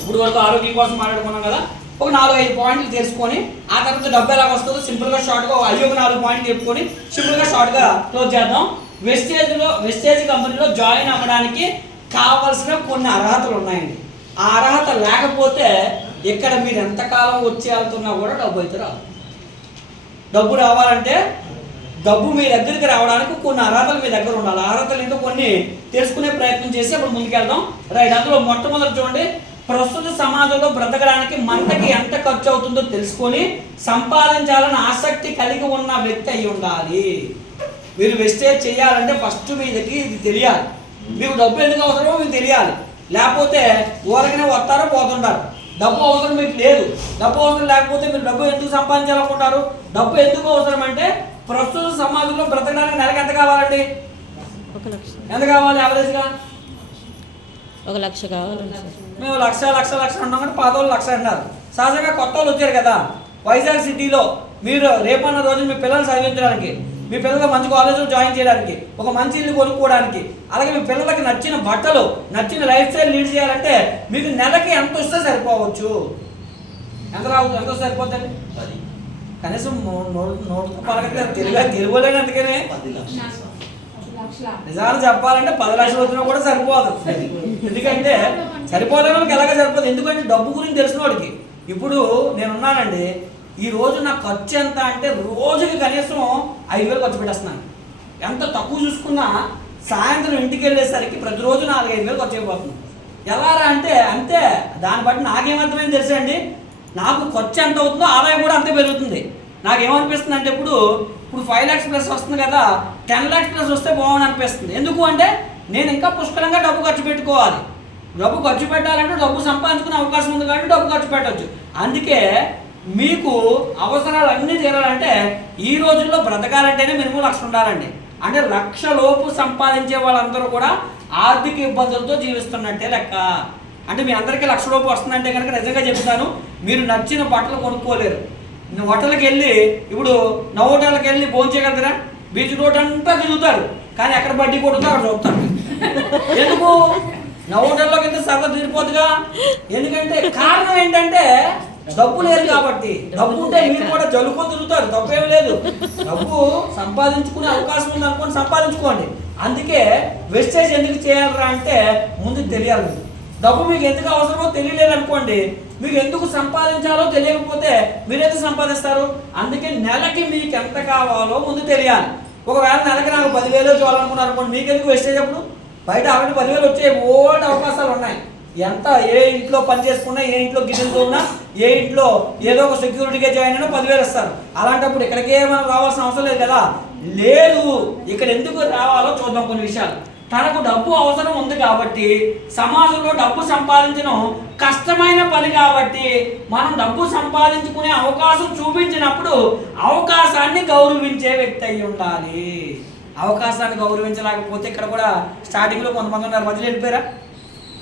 ఇప్పుడు వరకు ఆరోగ్యం కోసం మాట్లాడుకున్నాం కదా, ఒక 4-5 పాయింట్లు తెలుసుకొని ఆ తర్వాత డబ్బు ఎలాగ వస్తుందో సింపుల్గా షార్ట్గా అయ్యి ఒక 4 పాయింట్లు చెప్పుకొని సింపుల్గా షార్ట్గా క్లోజ్ చేద్దాం. వెస్టేజ్ కంపెనీలో జాయిన్ అవ్వడానికి కావాల్సిన కొన్ని అర్హతలు ఉన్నాయండి. ఆ అర్హత లేకపోతే ఇక్కడ మీరు ఎంతకాలం వచ్చి వెళ్తున్నా కూడా డబ్బు అయితే రాదు. డబ్బు రావాలంటే డబ్బు మీ దగ్గరికి రావడానికి కొన్ని అర్హతలు మీ దగ్గర ఉండాలి. అర్హతలు ఏంటో కొన్ని తెలుసుకునే ప్రయత్నం చేసి అప్పుడు ముందుకెళ్దాం. రైట్, అందులో మొట్టమొదటి చూడండి, ప్రస్తుత సమాజంలో బ్రతకడానికి మనకి ఎంత ఖర్చు అవుతుందో తెలుసుకొని సంపాదించాలని ఆసక్తి కలిగి ఉన్న వ్యక్తి అయి ఉండాలి. మీరు వెస్టేజ్ చేయాలంటే ఫస్ట్ మీదకి ఇది తెలియాలి. మీకు డబ్బు ఎందుకు అవసరమో మీకు తెలియాలి. లేకపోతే ఊరకనే వస్తారో పోతుంటారు. డబ్బు అవసరం మీకు లేదు. డబ్బు అవసరం లేకపోతే మీరు డబ్బు ఎందుకు సంపాదించాలనుకుంటారు? డబ్బు ఎందుకు అవసరం అంటే ప్రస్తుత సమాజంలో బ్రతకడానికి నెలకు ఎంత కావాలండి? 1 లక్ష. ఎంత కావాలి యావరేజ్గా? 1 లక్ష కావాలి. మేము లక్ష అన్నాం కానీ పాత వాళ్ళు 1 లక్ష అన్నారు. సహజంగా కొత్త వాళ్ళు వచ్చారు కదా. వైజాగ్ సిటీలో మీరు రేపన్న రోజు మీ పిల్లల్ని చదివించడానికి, మీ పిల్లలు మంచి కాలేజ్లో జాయిన్ చేయడానికి, ఒక మంచి ఇల్లు కొనుక్కోవడానికి, అలాగే మీ పిల్లలకి నచ్చిన బట్టలు, నచ్చిన లైఫ్ స్టైల్ లీడ్ చేయాలంటే మీకు నెలకి ఎంత వస్తే సరిపోవచ్చు? ఎంత వస్తే సరిపోతుంది? కనీసం నోటుకు పలకగా తెలుగులేని అందుకనే నిజాలు చెప్పాలంటే 10 లక్షలు వచ్చినా కూడా సరిపోదు. ఎందుకంటే సరిపోలే వాళ్ళకి ఎలాగ సరిపోదు. ఎందుకంటే డబ్బు గురించి తెలిసిన వాడికి. ఇప్పుడు నేనున్నానండి, ఈ రోజు నా ఖర్చు ఎంత అంటే రోజుకి కనీసం 5,000 ఖర్చు పెట్టేస్తున్నాను. ఎంత తక్కువ చూసుకున్నా సాయంత్రం ఇంటికి వెళ్ళేసరికి ప్రతిరోజు 4-5 వేలు ఖర్చు అయిపోతుంది. ఎలా అంటే అంతే. దాన్ని బట్టి నాకేమర్థమైంది తెలుసా అండి, నాకు ఖర్చు ఎంత అవుతుందో ఆదాయం కూడా అంతే పెరుగుతుంది. నాకేమనిపిస్తుంది అంటే ఇప్పుడు 5 lakhs ప్లస్ వస్తుంది కదా, 10 lakhs ప్లస్ వస్తే బాగుంది అనిపిస్తుంది. ఎందుకు అంటే నేను ఇంకా పుష్కలంగా డబ్బు ఖర్చు పెట్టుకోవాలి. డబ్బు ఖర్చు పెట్టాలంటే డబ్బు సంపాదించుకునే అవకాశం ఉంది కాబట్టి డబ్బు ఖర్చు పెట్టవచ్చు. అందుకే మీకు అవసరాలు అన్నీ తీరాలంటే ఈ రోజుల్లో బ్రతకాలంటేనే మినిమం 1 లక్ష ఉండాలండి. అంటే 1 లక్ష లోపు సంపాదించే వాళ్ళందరూ కూడా ఆర్థిక ఇబ్బందులతో జీవిస్తున్నట్టే లెక్క. అంటే మీ అందరికీ 1 లక్ష లోపు వస్తుందంటే కనుక నిజంగా చెప్తాను, మీరు నచ్చిన బట్టలు కొనుక్కోలేరు. హోటల్కి వెళ్ళి ఇప్పుడు నవ్వోటల్కి వెళ్ళి భోజనం చేయగలుగుతారా? బీచ్ రోడ్ అంతా తిరుగుతారు, కానీ ఎక్కడ బడ్డీ కొడుతుందో అక్కడ చూస్తారు. ఎందుకు? నవ్వోటల్లోకి వెళ్తే సరదా తీరిపోతుందిగా. ఎందుకంటే కారణం ఏంటంటే డబ్బు లేదు కాబట్టి. డబ్బు ఉంటే మీరు కూడా జలుకొని తిరుగుతారు, తప్పేమి లేదు. డబ్బు సంపాదించుకునే అవకాశం ఉంది అనుకోండి, సంపాదించుకోండి. అందుకే వెస్టేజ్ ఎందుకు చేయాలరా అంటే ముందు తెలియాలి. డబ్బు మీకు ఎందుకు అవసరమో తెలియలేదు అనుకోండి, మీకు ఎందుకు సంపాదించాలో తెలియకపోతే మీరు ఎందుకు సంపాదిస్తారు? అందుకే నెలకి మీకు ఎంత కావాలో ముందు తెలియాలి. ఒకవేళ నెలకి నాకు 10,000 చూడాలనుకున్నారు అనుకోండి, మీకు ఎందుకు వెస్టేజ్? అప్పుడు బయట ఆల్రెడీ 10,000 వచ్చే ఓల్డ్ అవకాశాలు ఉన్నాయి. ఎంత ఏ ఇంట్లో పని చేసుకున్నా, ఏ ఇంట్లో గిన్నెలతో ఉన్నా, ఏ ఇంట్లో ఏదో ఒక సెక్యూరిటీగా జాయిన్ అయినా 10,000 ఇస్తారు. అలాంటప్పుడు ఇక్కడికే మనం రావాల్సిన అవసరం లేదు కదా. లేదు, ఇక్కడ ఎందుకు రావాలో చూద్దాం కొన్ని విషయాలు. తనకు డబ్బు అవసరం ఉంది కాబట్టి, సమాజంలో డబ్బు సంపాదించడం కష్టమైన పని కాబట్టి మనం డబ్బు సంపాదించుకునే అవకాశం చూపించినప్పుడు అవకాశాన్ని గౌరవించే వ్యక్తి అయి ఉండాలి. అవకాశాన్ని గౌరవించలేకపోతే ఇక్కడ కూడా స్టార్టింగ్లో కొంతమంది ఉన్నారు, మధ్యలో వెళ్ళిపోయారా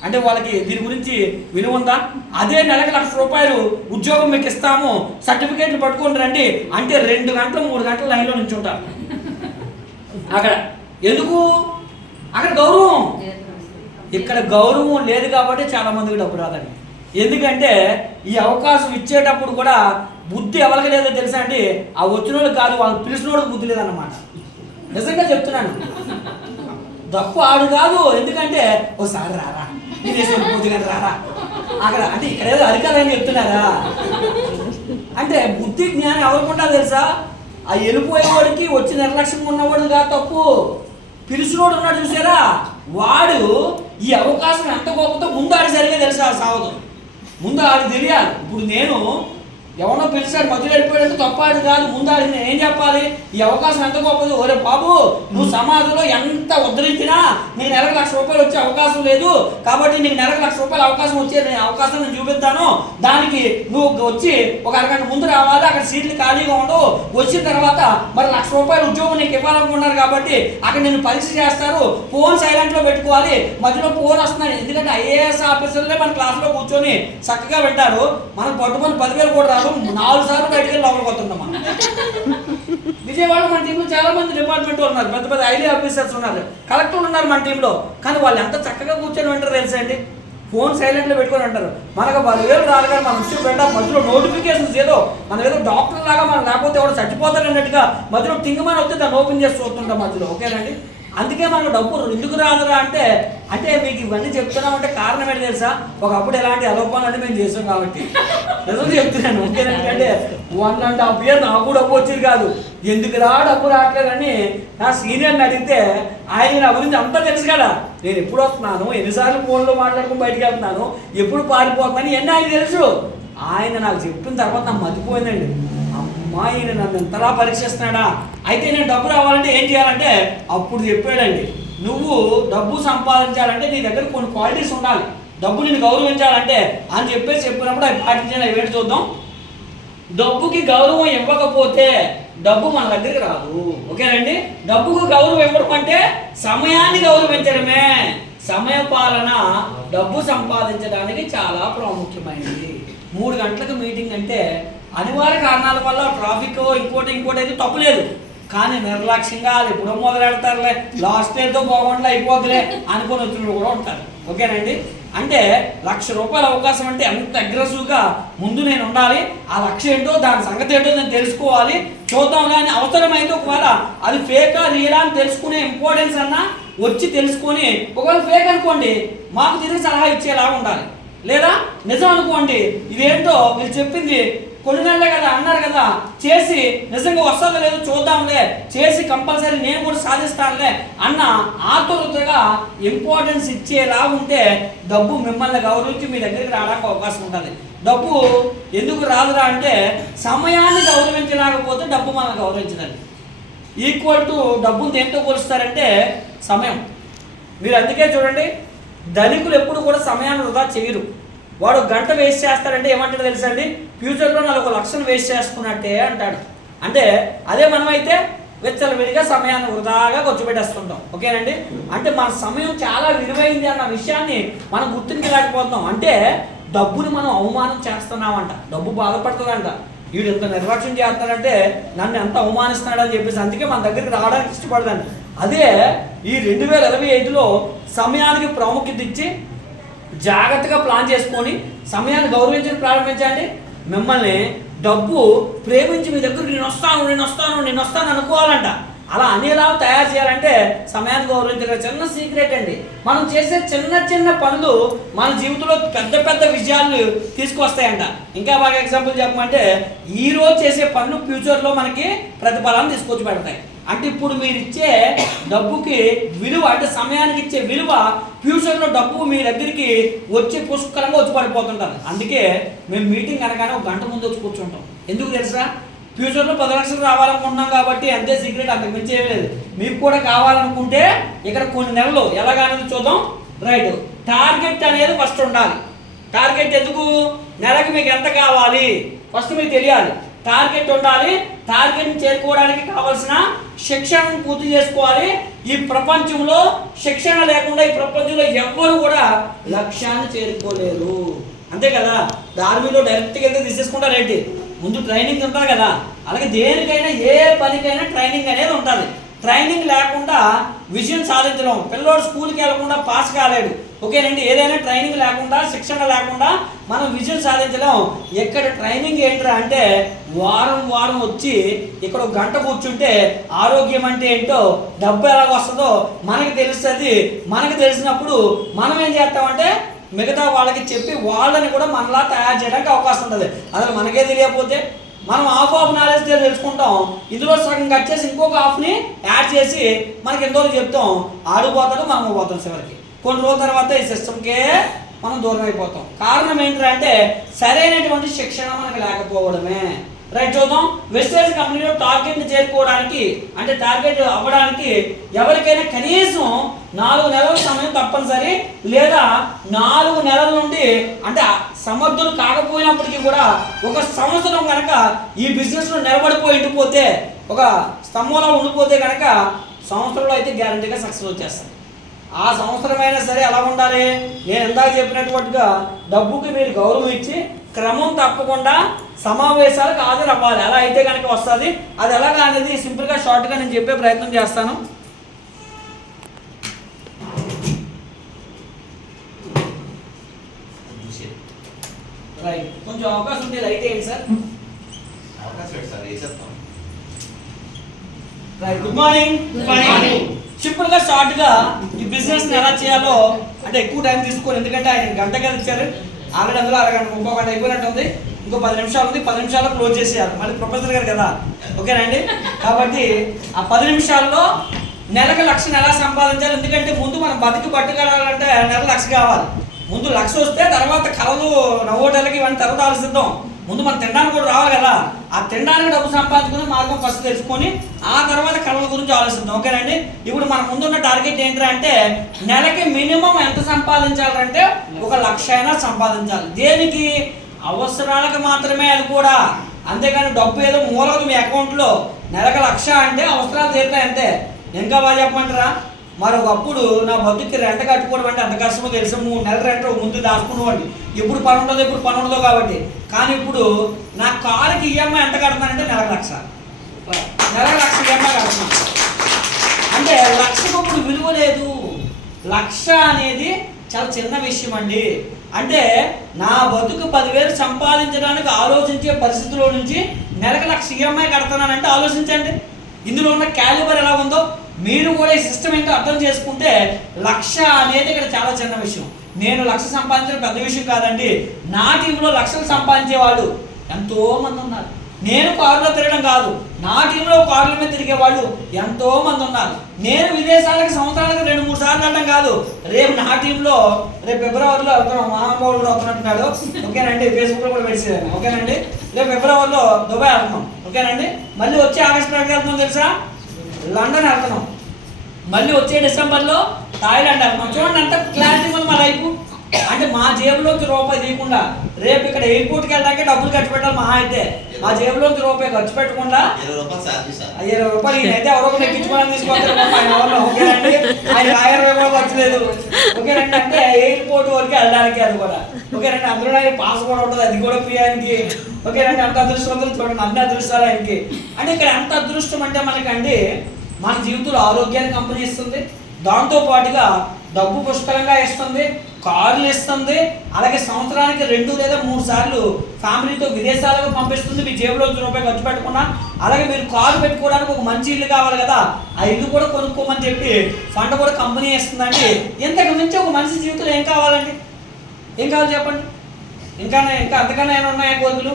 అంటే వాళ్ళకి దీని గురించి విలువ ఉందా? అదే నెలకు 1 లక్ష రూపాయలు ఉద్యోగం మీకు ఇస్తాము, సర్టిఫికేట్లు పట్టుకొని రండి అంటే 2 గంటలు 3 గంటల లైన్లో నిల్చుంటారు. అక్కడ ఎందుకు? అక్కడ గౌరవం. ఇక్కడ గౌరవం లేదు కాబట్టి చాలా మందికి డబ్బు రాదండి. ఎందుకంటే ఈ అవకాశం ఇచ్చేటప్పుడు కూడా బుద్ధి ఎవరికి లేదో తెలుసా అండి? ఆ వచ్చిన వాళ్ళకి కాదు, వాళ్ళు పిలిచిన వాళ్ళకి బుద్ధి లేదన్నమాట. నిజంగా చెప్తున్నాను, తప్పు ఆడు కాదు. ఎందుకంటే ఓసారి రారా, నేను రారా అక్కడ అంటే ఇక్కడ ఏదో అధికారాన్ని చెప్తున్నారా అంటే బుద్ధి జ్ఞానం ఎవరికి ఉండాలి తెలుసా? ఆ వెళ్ళిపోయేవాడికి వచ్చి నిర్లక్ష్యంగా ఉన్నవాడు కాదు తప్పు. పిలిచినోడు ఉన్నాడు చూసారా, వాడు ఈ అవకాశం ఎంత గొప్పతో ముందు ఆడి సరిగా తెలుసా సావదు. ముందు ఆడికి తెలియాలి. ఇప్పుడు నేను ఎవరో పిలిచాడు మధ్యలో వెళ్ళిపోయాడంటే తప్పాడు కాదు. ముందు ఆడికి నేను ఏం చెప్పాలి? ఈ అవకాశం ఎంత గొప్పది. ఒరే బాబు, నువ్వు సమాజంలో ఎంత ఉద్ధరించినా నీకు నెలకు 1 లక్ష రూపాయలు వచ్చే అవకాశం లేదు కాబట్టి నీకు నెలకు 1 లక్ష రూపాయలు అవకాశం వచ్చే అవకాశం నేను చూపిస్తాను. దానికి నువ్వు వచ్చి ఒక అరగంట ముందు రావాలి. అక్కడ సీట్లు ఖాళీగా ఉండవు. వచ్చిన తర్వాత మరి 1 లక్ష రూపాయలు ఉద్యోగం నీకు ఇవ్వాలనుకున్నారు కాబట్టి అక్కడ నేను పరీక్ష చేస్తారు. ఫోన్ సైలెంట్లో పెట్టుకోవాలి. మధ్యలో ఫోన్ వస్తున్నాడు. ఎందుకంటే IAS ఆఫీసర్లే మన క్లాస్లో కూర్చొని చక్కగా పెట్టారు. మనం పట్టుకొని 10,000 కూడా 4 సార్లు బయటకు వెళ్ళి లోపలికి వస్తున్నాం. మనం విజయవాడ మన టీంలో చాలా మంది డిపార్ట్మెంట్ ఉన్నారు, పెద్ద పెద్ద ఐటీ ఆఫీసర్స్ ఉన్నారు, కలెక్టర్లు ఉన్నారు మన టీంలో. కానీ వాళ్ళు ఎంత చక్కగా కూర్చొని వింటారు తెలుసా అండి? ఫోన్ సైలెంట్లో పెట్టుకొని అంటారు. మనకు 10,000 రాదు కానీ మన విషయం పెట్టా మధ్యలో నోటిఫికేషన్స్ ఏదో మనం ఏదో డాక్టర్ లాగా మనం లేకపోతే ఎవరు చచ్చిపోతారు అన్నట్టుగా మధ్యలో టింగమని వస్తే దాన్ని ఓపెన్ చేసి చూస్తుంటాం మధ్యలో. ఓకేనండి, అందుకే మనకు డబ్బు ఎందుకు రాదురా అంటే మీకు ఇవన్నీ చెప్తున్నామంటే కారణం ఏంటి తెలుసా? ఒకప్పుడు ఎలాంటి అలోపాలని మేము చేసాం కాబట్టి నిజం చెప్తున్నాను. ఓకేనండి, అంటే 1.5 year నాకు డబ్బు వచ్చేది కాదు. ఎందుకు డబ్బు రావట్లేదని నా సీనియర్ని అడిగితే ఆయన నా గురించి అంతా తెలుసు కదా, నేను ఎప్పుడు వస్తున్నాను, ఎన్నిసార్లు ఫోన్లో మాట్లాడుకుని బయటికి వెళ్తున్నాను, ఎప్పుడు పారిపోతున్నాను ఇవన్నీ ఆయన తెలుసు. ఆయన నాకు చెప్పిన తర్వాత నాకు మతిపోయిందండి. ఆయన నన్ను ఎంతలా పరీక్షిస్తున్నాడా, అయితే నేను డబ్బు రావాలంటే ఏం చేయాలంటే అప్పుడు చెప్పాడండి, నువ్వు డబ్బు సంపాదించాలంటే నీ దగ్గర కొన్ని క్వాలిటీస్ ఉండాలి, డబ్బు నేను గౌరవించాలంటే అని చెప్పినప్పుడు అవి పాటించాలి. అవి ఏంటి చూద్దాం. డబ్బుకి గౌరవం ఇవ్వకపోతే డబ్బు మన దగ్గరికి రాదు. ఓకేనండి, డబ్బుకు గౌరవం ఇవ్వడం అంటే సమయాన్ని గౌరవించడమే. సమయ పాలన డబ్బు సంపాదించడానికి చాలా ప్రాముఖ్యమైనది. 3 గంటలకు మీటింగ్ అంటే అనివార్య కారణాల వల్ల ట్రాఫిక్ ఇంకోటి అయితే తప్పులేదు, కానీ నిర్లక్ష్యంగా అది ఎప్పుడో మొదలెడతారులే, లాస్ట్ ఇయర్తో బాగుండలే అయిపోతులే అనుకుని వచ్చిన కూడా ఉంటారు. ఓకేనండి, అంటే ₹1,00,000 అవకాశం అంటే ఎంత అగ్రెసివ్గా ముందు నేను ఉండాలి, ఆ లక్ష్యం ఏంటో దాని సంగతి ఏంటో నేను తెలుసుకోవాలి, చూద్దాం. కానీ అవసరమైతే ఒకవేళ అది ఫేకా రియలా అని తెలుసుకునే ఇంపార్టెన్స్ అన్నా వచ్చి తెలుసుకొని, ఒకవేళ ఫేక్ అనుకోండి మాకు తిరిగి సలహా ఇచ్చేలా ఉండాలి, లేదా నిజం అనుకోండి ఇదేంటో మీరు చెప్పింది కొన్ని నెలలే కదా అన్నారు కదా, చేసి నిజంగా వస్తుందో లేదో చూద్దాంలే, చేసి కంపల్సరీ నేను కూడా సాధిస్తానులే అన్న ఆతురతగా ఇంపార్టెన్స్ ఇచ్చేలా ఉంటే డబ్బు మిమ్మల్ని గౌరవించి మీ దగ్గరికి రావడానికి అవకాశం ఉంటుంది. డబ్బు ఎందుకు రాదురా అంటే సమయాన్ని గౌరవించలేకపోతే డబ్బు మనల్ని గౌరవించదండి. ఈక్వల్ టు డబ్బుని దేంతో పోలుస్తారంటే సమయం. మీరు అందుకే చూడండి, ధనికులు ఎప్పుడు కూడా సమయాన్ని వృధా చేయరు. వాడు గంట వేస్ట్ చేస్తాడంటే ఏమంటాడు తెలుసా అండి, ఫ్యూచర్లో 1,00,000 వేస్ట్ చేసుకున్నట్టే అంటాడు. అంటే అదే మనమైతే విచ్చలవిడిగా సమయాన్ని వృధాగా ఖర్చు పెట్టేస్తుంటాం. ఓకేనండి, అంటే మన సమయం చాలా విలువైంది అన్న విషయాన్ని మనం గుర్తించలేకపోతున్నాం. అంటే డబ్బుని మనం అవమానం చేస్తున్నామంట, డబ్బు బాధపడుతుందంట, వీడు ఎంత నిర్లక్ష్యం చేస్తాడంటే నన్ను ఎంత అవమానిస్తున్నాడని చెప్పేసి అందుకే మన దగ్గరికి రావడానికి ఇష్టపడదండి. అదే ఈ 2025లో సమయానికి ప్రాముఖ్యత ఇచ్చి జాగ్రత్తగా ప్లాన్ చేసుకొని సమయాన్ని గౌరవించడం ప్రారంభించండి. మిమ్మల్ని డబ్బు ప్రేమించి మీ దగ్గర నేను వస్తాను అనుకోవాలంట. అలా అనేలా తయారు చేయాలంటే సమయాన్ని గౌరవించడం చిన్న సీక్రెట్ అండి. మనం చేసే చిన్న పనులు మన జీవితంలో పెద్ద విజయాలు తీసుకొస్తాయంట. ఇంకా బాగా ఎగ్జాంపుల్ చెప్పమంటే ఈరోజు చేసే పనులు ఫ్యూచర్లో మనకి ప్రతిఫలాన్ని తీసుకొచ్చి పెడతాయి. అంటే ఇప్పుడు మీరు ఇచ్చే డబ్బుకి విలువ, అంటే సమయానికి ఇచ్చే విలువ ఫ్యూచర్లో డబ్బు మీ దగ్గరికి వచ్చి పుష్కలంగా వచ్చి పడిపోతుంటారు. అందుకే మేము మీటింగ్ అనగానే 1 గంట ముందు వచ్చి కూర్చుంటాం. ఎందుకు తెలుసా? ఫ్యూచర్లో 10 లక్షలు రావాలనుకుంటున్నాం కాబట్టి అంతే సీక్రెట్, అంతకు మించి ఏమీ లేదు. మీకు కూడా కావాలనుకుంటే ఇక్కడ కొన్ని నెలలు ఎలాగనేది చూద్దాం. రైట్, టార్గెట్ అనేది ఫస్ట్ ఉండాలి. టార్గెట్ ఎందుకు? నెలకి మీకు ఎంత కావాలి ఫస్ట్ మీకు తెలియాలి. టార్గెట్ ఉండాలి. టార్గెట్ని చేరుకోవడానికి కావాల్సిన శిక్షణను పూర్తి చేసుకోవాలి. ఈ ప్రపంచంలో శిక్షణ లేకుండా ఈ ప్రపంచంలో ఎవ్వరు కూడా లక్ష్యాన్ని చేరుకోలేరు. అంతే కదా, ఆర్మీలో డైరెక్ట్గా వెళ్తే తీసేసుకుంటారు ఏంటి, ముందు ట్రైనింగ్ ఉంటుంది కదా. అలాగే దేనికైనా ఏ పనికైనా ట్రైనింగ్ అనేది ఉంటుంది. ట్రైనింగ్ లేకుండా విజయం సాధించడం. పిల్లోడు స్కూల్కి వెళ్లకుండా పాస్ కాలేడు. ఓకేనండి, ఏదైనా ట్రైనింగ్ లేకుండా శిక్షణ లేకుండా మనం విజయం సాధించలేం. ఇక్కడ ట్రైనింగ్ ఏంట్రా అంటే వారం వచ్చి ఇక్కడ 1 గంట కూర్చుంటే ఆరోగ్యం అంటే ఏంటో, డబ్బు ఎలాగ వస్తుందో మనకి తెలుస్తుంది. మనకి తెలిసినప్పుడు మనం ఏం చేస్తామంటే మిగతా వాళ్ళకి చెప్పి వాళ్ళని కూడా మనలా తయారు చేయడానికి అవకాశం ఉంటుంది. అసలు మనకే తెలియకపోతే మనం హాఫ్ నాలెడ్జ్ తెలుసుకుంటాం, ఇందులో సగం కట్ చేసి ఇంకొక హాఫ్ని యాడ్ చేసి మనకి ఎంతో చెప్తాం. ఆడిపోతాడు, మనం పోతాం. చివరికి కొన్ని రోజుల తర్వాత ఈ సిస్టమ్కే మనం దూరం అయిపోతాం. కారణం ఏంటంటే సరైనటువంటి శిక్షణ మనకు లేకపోవడమే. రైట్, చూద్దాం. వెస్టేజ్ కంపెనీలో టార్గెట్ని చేరుకోవడానికి, అంటే టార్గెట్ అవ్వడానికి ఎవరికైనా కనీసం 4 నెలల సమయం తప్పనిసరి, లేదా 4 నెలల నుండి, అంటే సమర్థులు కాకపోయినప్పటికీ కూడా 1 సంవత్సరం కనుక ఈ బిజినెస్లో నిలబడిపోయి ఉండిపోతే, ఒక స్తంభంలో ఉండిపోతే కనుక సంవత్సరంలో అయితే గ్యారంటీగా సక్సెస్ వచ్చేస్తారు. ఆ సంవత్సరమైనా సరే ఎలా ఉండాలి? నేను ఇందాక చెప్పినట్టుగా డబ్బుకి మీరు గౌరవం ఇచ్చి క్రమం తప్పకుండా సమావేశాలకు హాజరవ్వాలి. అలా అయితే కనుక వస్తుంది. అది ఎలాగా అనేది సింపుల్గా షార్ట్గా నేను చెప్పే ప్రయత్నం చేస్తాను. రైట్, కొంచెం అవకాశం ఉంటే లైట్ వేయండి sir. Right, good morning. Simple గా షార్ట్ గా ఈ బిజినెస్ ఎలా చేయాలో అంటే ఎక్కువ టైం తీసుకోండి, ఎందుకంటే ఆయన గంట కదా ఇచ్చారు. ఆల్రెడీ అందులో అరగంట 30 గంట అయిపోయినట్టు ఉంది. ఇంకో 10 నిమిషాలు ఉంది, 10 నిమిషాల్లో క్లోజ్ చేసేయాలి. మళ్ళీ ప్రొఫెసర్ గారు కదా, ఓకేనండి. కాబట్టి ఆ 10 నిమిషాల్లో నెలకు 1,00,000 ఎలా సంపాదించాలి, ఎందుకంటే ముందు మనం బతికి పట్టుకెళ్ళాలంటే నెలకు 1,00,000 కావాలి. ముందు 1,00,000 వస్తే తర్వాత కళలు నవ్వోటలకి ఇవన్నీ తర్వాత ఆలోచిద్దాం. ముందు మనం తినడానికి కూడా రావాలి కదా, ఆ తినడానికి డబ్బు సంపాదించుకునే మార్గం ఫస్ట్ తెలుసుకొని ఆ తర్వాత కళల గురించి ఆలోచిద్దాం, ఓకేనండి. ఇప్పుడు మన ముందున్న టార్గెట్ ఏంటంటే నెలకి మినిమం ఎంత సంపాదించాలంటే 1,00,000 అయినా సంపాదించాలి. దేనికి? అవసరాలకు మాత్రమే, అది కూడా. అంతేగాని డబ్బు ఏదో మూలదు మీ అకౌంట్లో. నెలకు 1,00,000 అంటే అవసరాలు తీరుతాయి అంతే. ఇంకా బాగా చెప్పమంటారా, మరొకప్పుడు నా బతుక్కి రెంట కట్టుకోవడం అంటే ఎంత కష్టమో తెలుసు. 3 నెలల రెంట ముందు దాచుకునేవాడిని, ఎప్పుడు పని ఉండదు ఎప్పుడు పని ఉండదు కాబట్టి. కానీ ఇప్పుడు నా కారుకి ఈఎంఐ ఎంత కడుతున్నానంటే నెలకు 1,00,000, నెలకు 1,00,000 ఈఎంఐ కడుతున్నాను. అంటే 1,00,000కు ఇప్పుడు విలువ లేదు. 1,00,000 అనేది చాలా చిన్న విషయం అండి. అంటే నా బతుకు 10,000 సంపాదించడానికి ఆలోచించే పరిస్థితిలో నుంచి నెలకు 1,00,000 ఈఎంఐ కడుతున్నానంటే ఆలోచించండి ఇందులో ఉన్న క్యాలిబర్ ఎలా ఉందో. మీరు కూడా ఈ సిస్టమ్ ఏంటో అర్థం చేసుకుంటే 1,00,000 అనేది ఇక్కడ చాలా చిన్న విషయం. నేను 1,00,000 సంపాదించడం పెద్ద విషయం కాదండి. నా టీంలో 1,00,000 సంపాదించే వాళ్ళు ఎంతో మంది ఉన్నారు. నేను కారులో తిరగడం కాదు, నా టీంలో కార్ల మీద తిరిగే వాళ్ళు ఎంతో మంది ఉన్నారు. నేను విదేశాలకు సంవత్సరాలకు 2-3 సార్లు వెళ్ళడం కాదు. రేపు నా టీంలో రేపు ఫిబ్రవరిలో వెళ్తున్నాం, మహానుభావుడు కూడా వస్తున్నట్టున్నాడు, ఓకేనండి. ఫేస్బుక్లో కూడా పెట్టేసాను, ఓకేనండి. రేపు ఫిబ్రవరిలో దుబాయ్ వెళ్తున్నాం, ఓకేనండి. మళ్ళీ వచ్చే ఆగస్టులో ఎక్కడికి వెళ్తున్నాం తెలుసా? లండన్ వెళ్తున్నాం. మళ్ళీ వచ్చే డిసెంబర్లో థాయిలాండ్ వెళ్తున్నాం. చూడండి ఎంత క్లారిటీ ఉంది మా లైఫ్. అంటే మా జేబులోంచి రూపాయి తీయకుండా రేపు ఇక్కడ ఎయిర్పోర్ట్కి వెళ్ళడానికి డబ్బులు ఖర్చు పెట్టాలి. మహా అయితే మా జేబులోంచి రూపాయి ఖర్చు పెట్టకుండా 20 రూపాయలు ఈయనైతే ఎవరో ఎక్కించుకోవడానికి తీసుకొస్తారు. ఓకేనండి, ఆయన 1000 రూపాయలు ఖర్చు లేదు, ఓకేనండి. అంటే ఎయిర్పోర్ట్ వరకు వెళ్ళడానికి అది కూడా, ఓకేనండి. అందులో పాస్ కూడా ఉంటుంది, అది కూడా ఫ్రీ ఆయనకి, ఓకేనండి. అంత అదృష్టవంతులు చూడండి, అన్ని అదృష్టాలు ఆయనకి. అంటే ఇక్కడ ఎంత అదృష్టం అంటే మనకండి, మన జీవితంలో ఆరోగ్యాన్ని కంపెనీ ఇస్తుంది, దాంతో పాటుగా డబ్బు పుష్కలంగా ఇస్తుంది, కార్లు ఇస్తుంది, అలాగే సంవత్సరానికి 2 లేదా 3 సార్లు ఫ్యామిలీతో విదేశాలకు పంపిస్తుంది మీ జేబులో రూపాయి ఖర్చు పెట్టకుండా. అలాగే మీరు కారు పెట్టుకోవడానికి ఒక మంచి ఇల్లు కావాలి కదా, ఆ ఇల్లు కూడా కొనుక్కోమని చెప్పి ఫండ్ కూడా కంపెనీ ఇస్తుందండి. ఇంతకు మించి ఒక మనిషి జీవితంలో ఏం కావాలండి? ఏం కావాలి చెప్పండి? ఇంకా అంతకన్నా ఏమైనా ఉన్నాయా కోరికలు?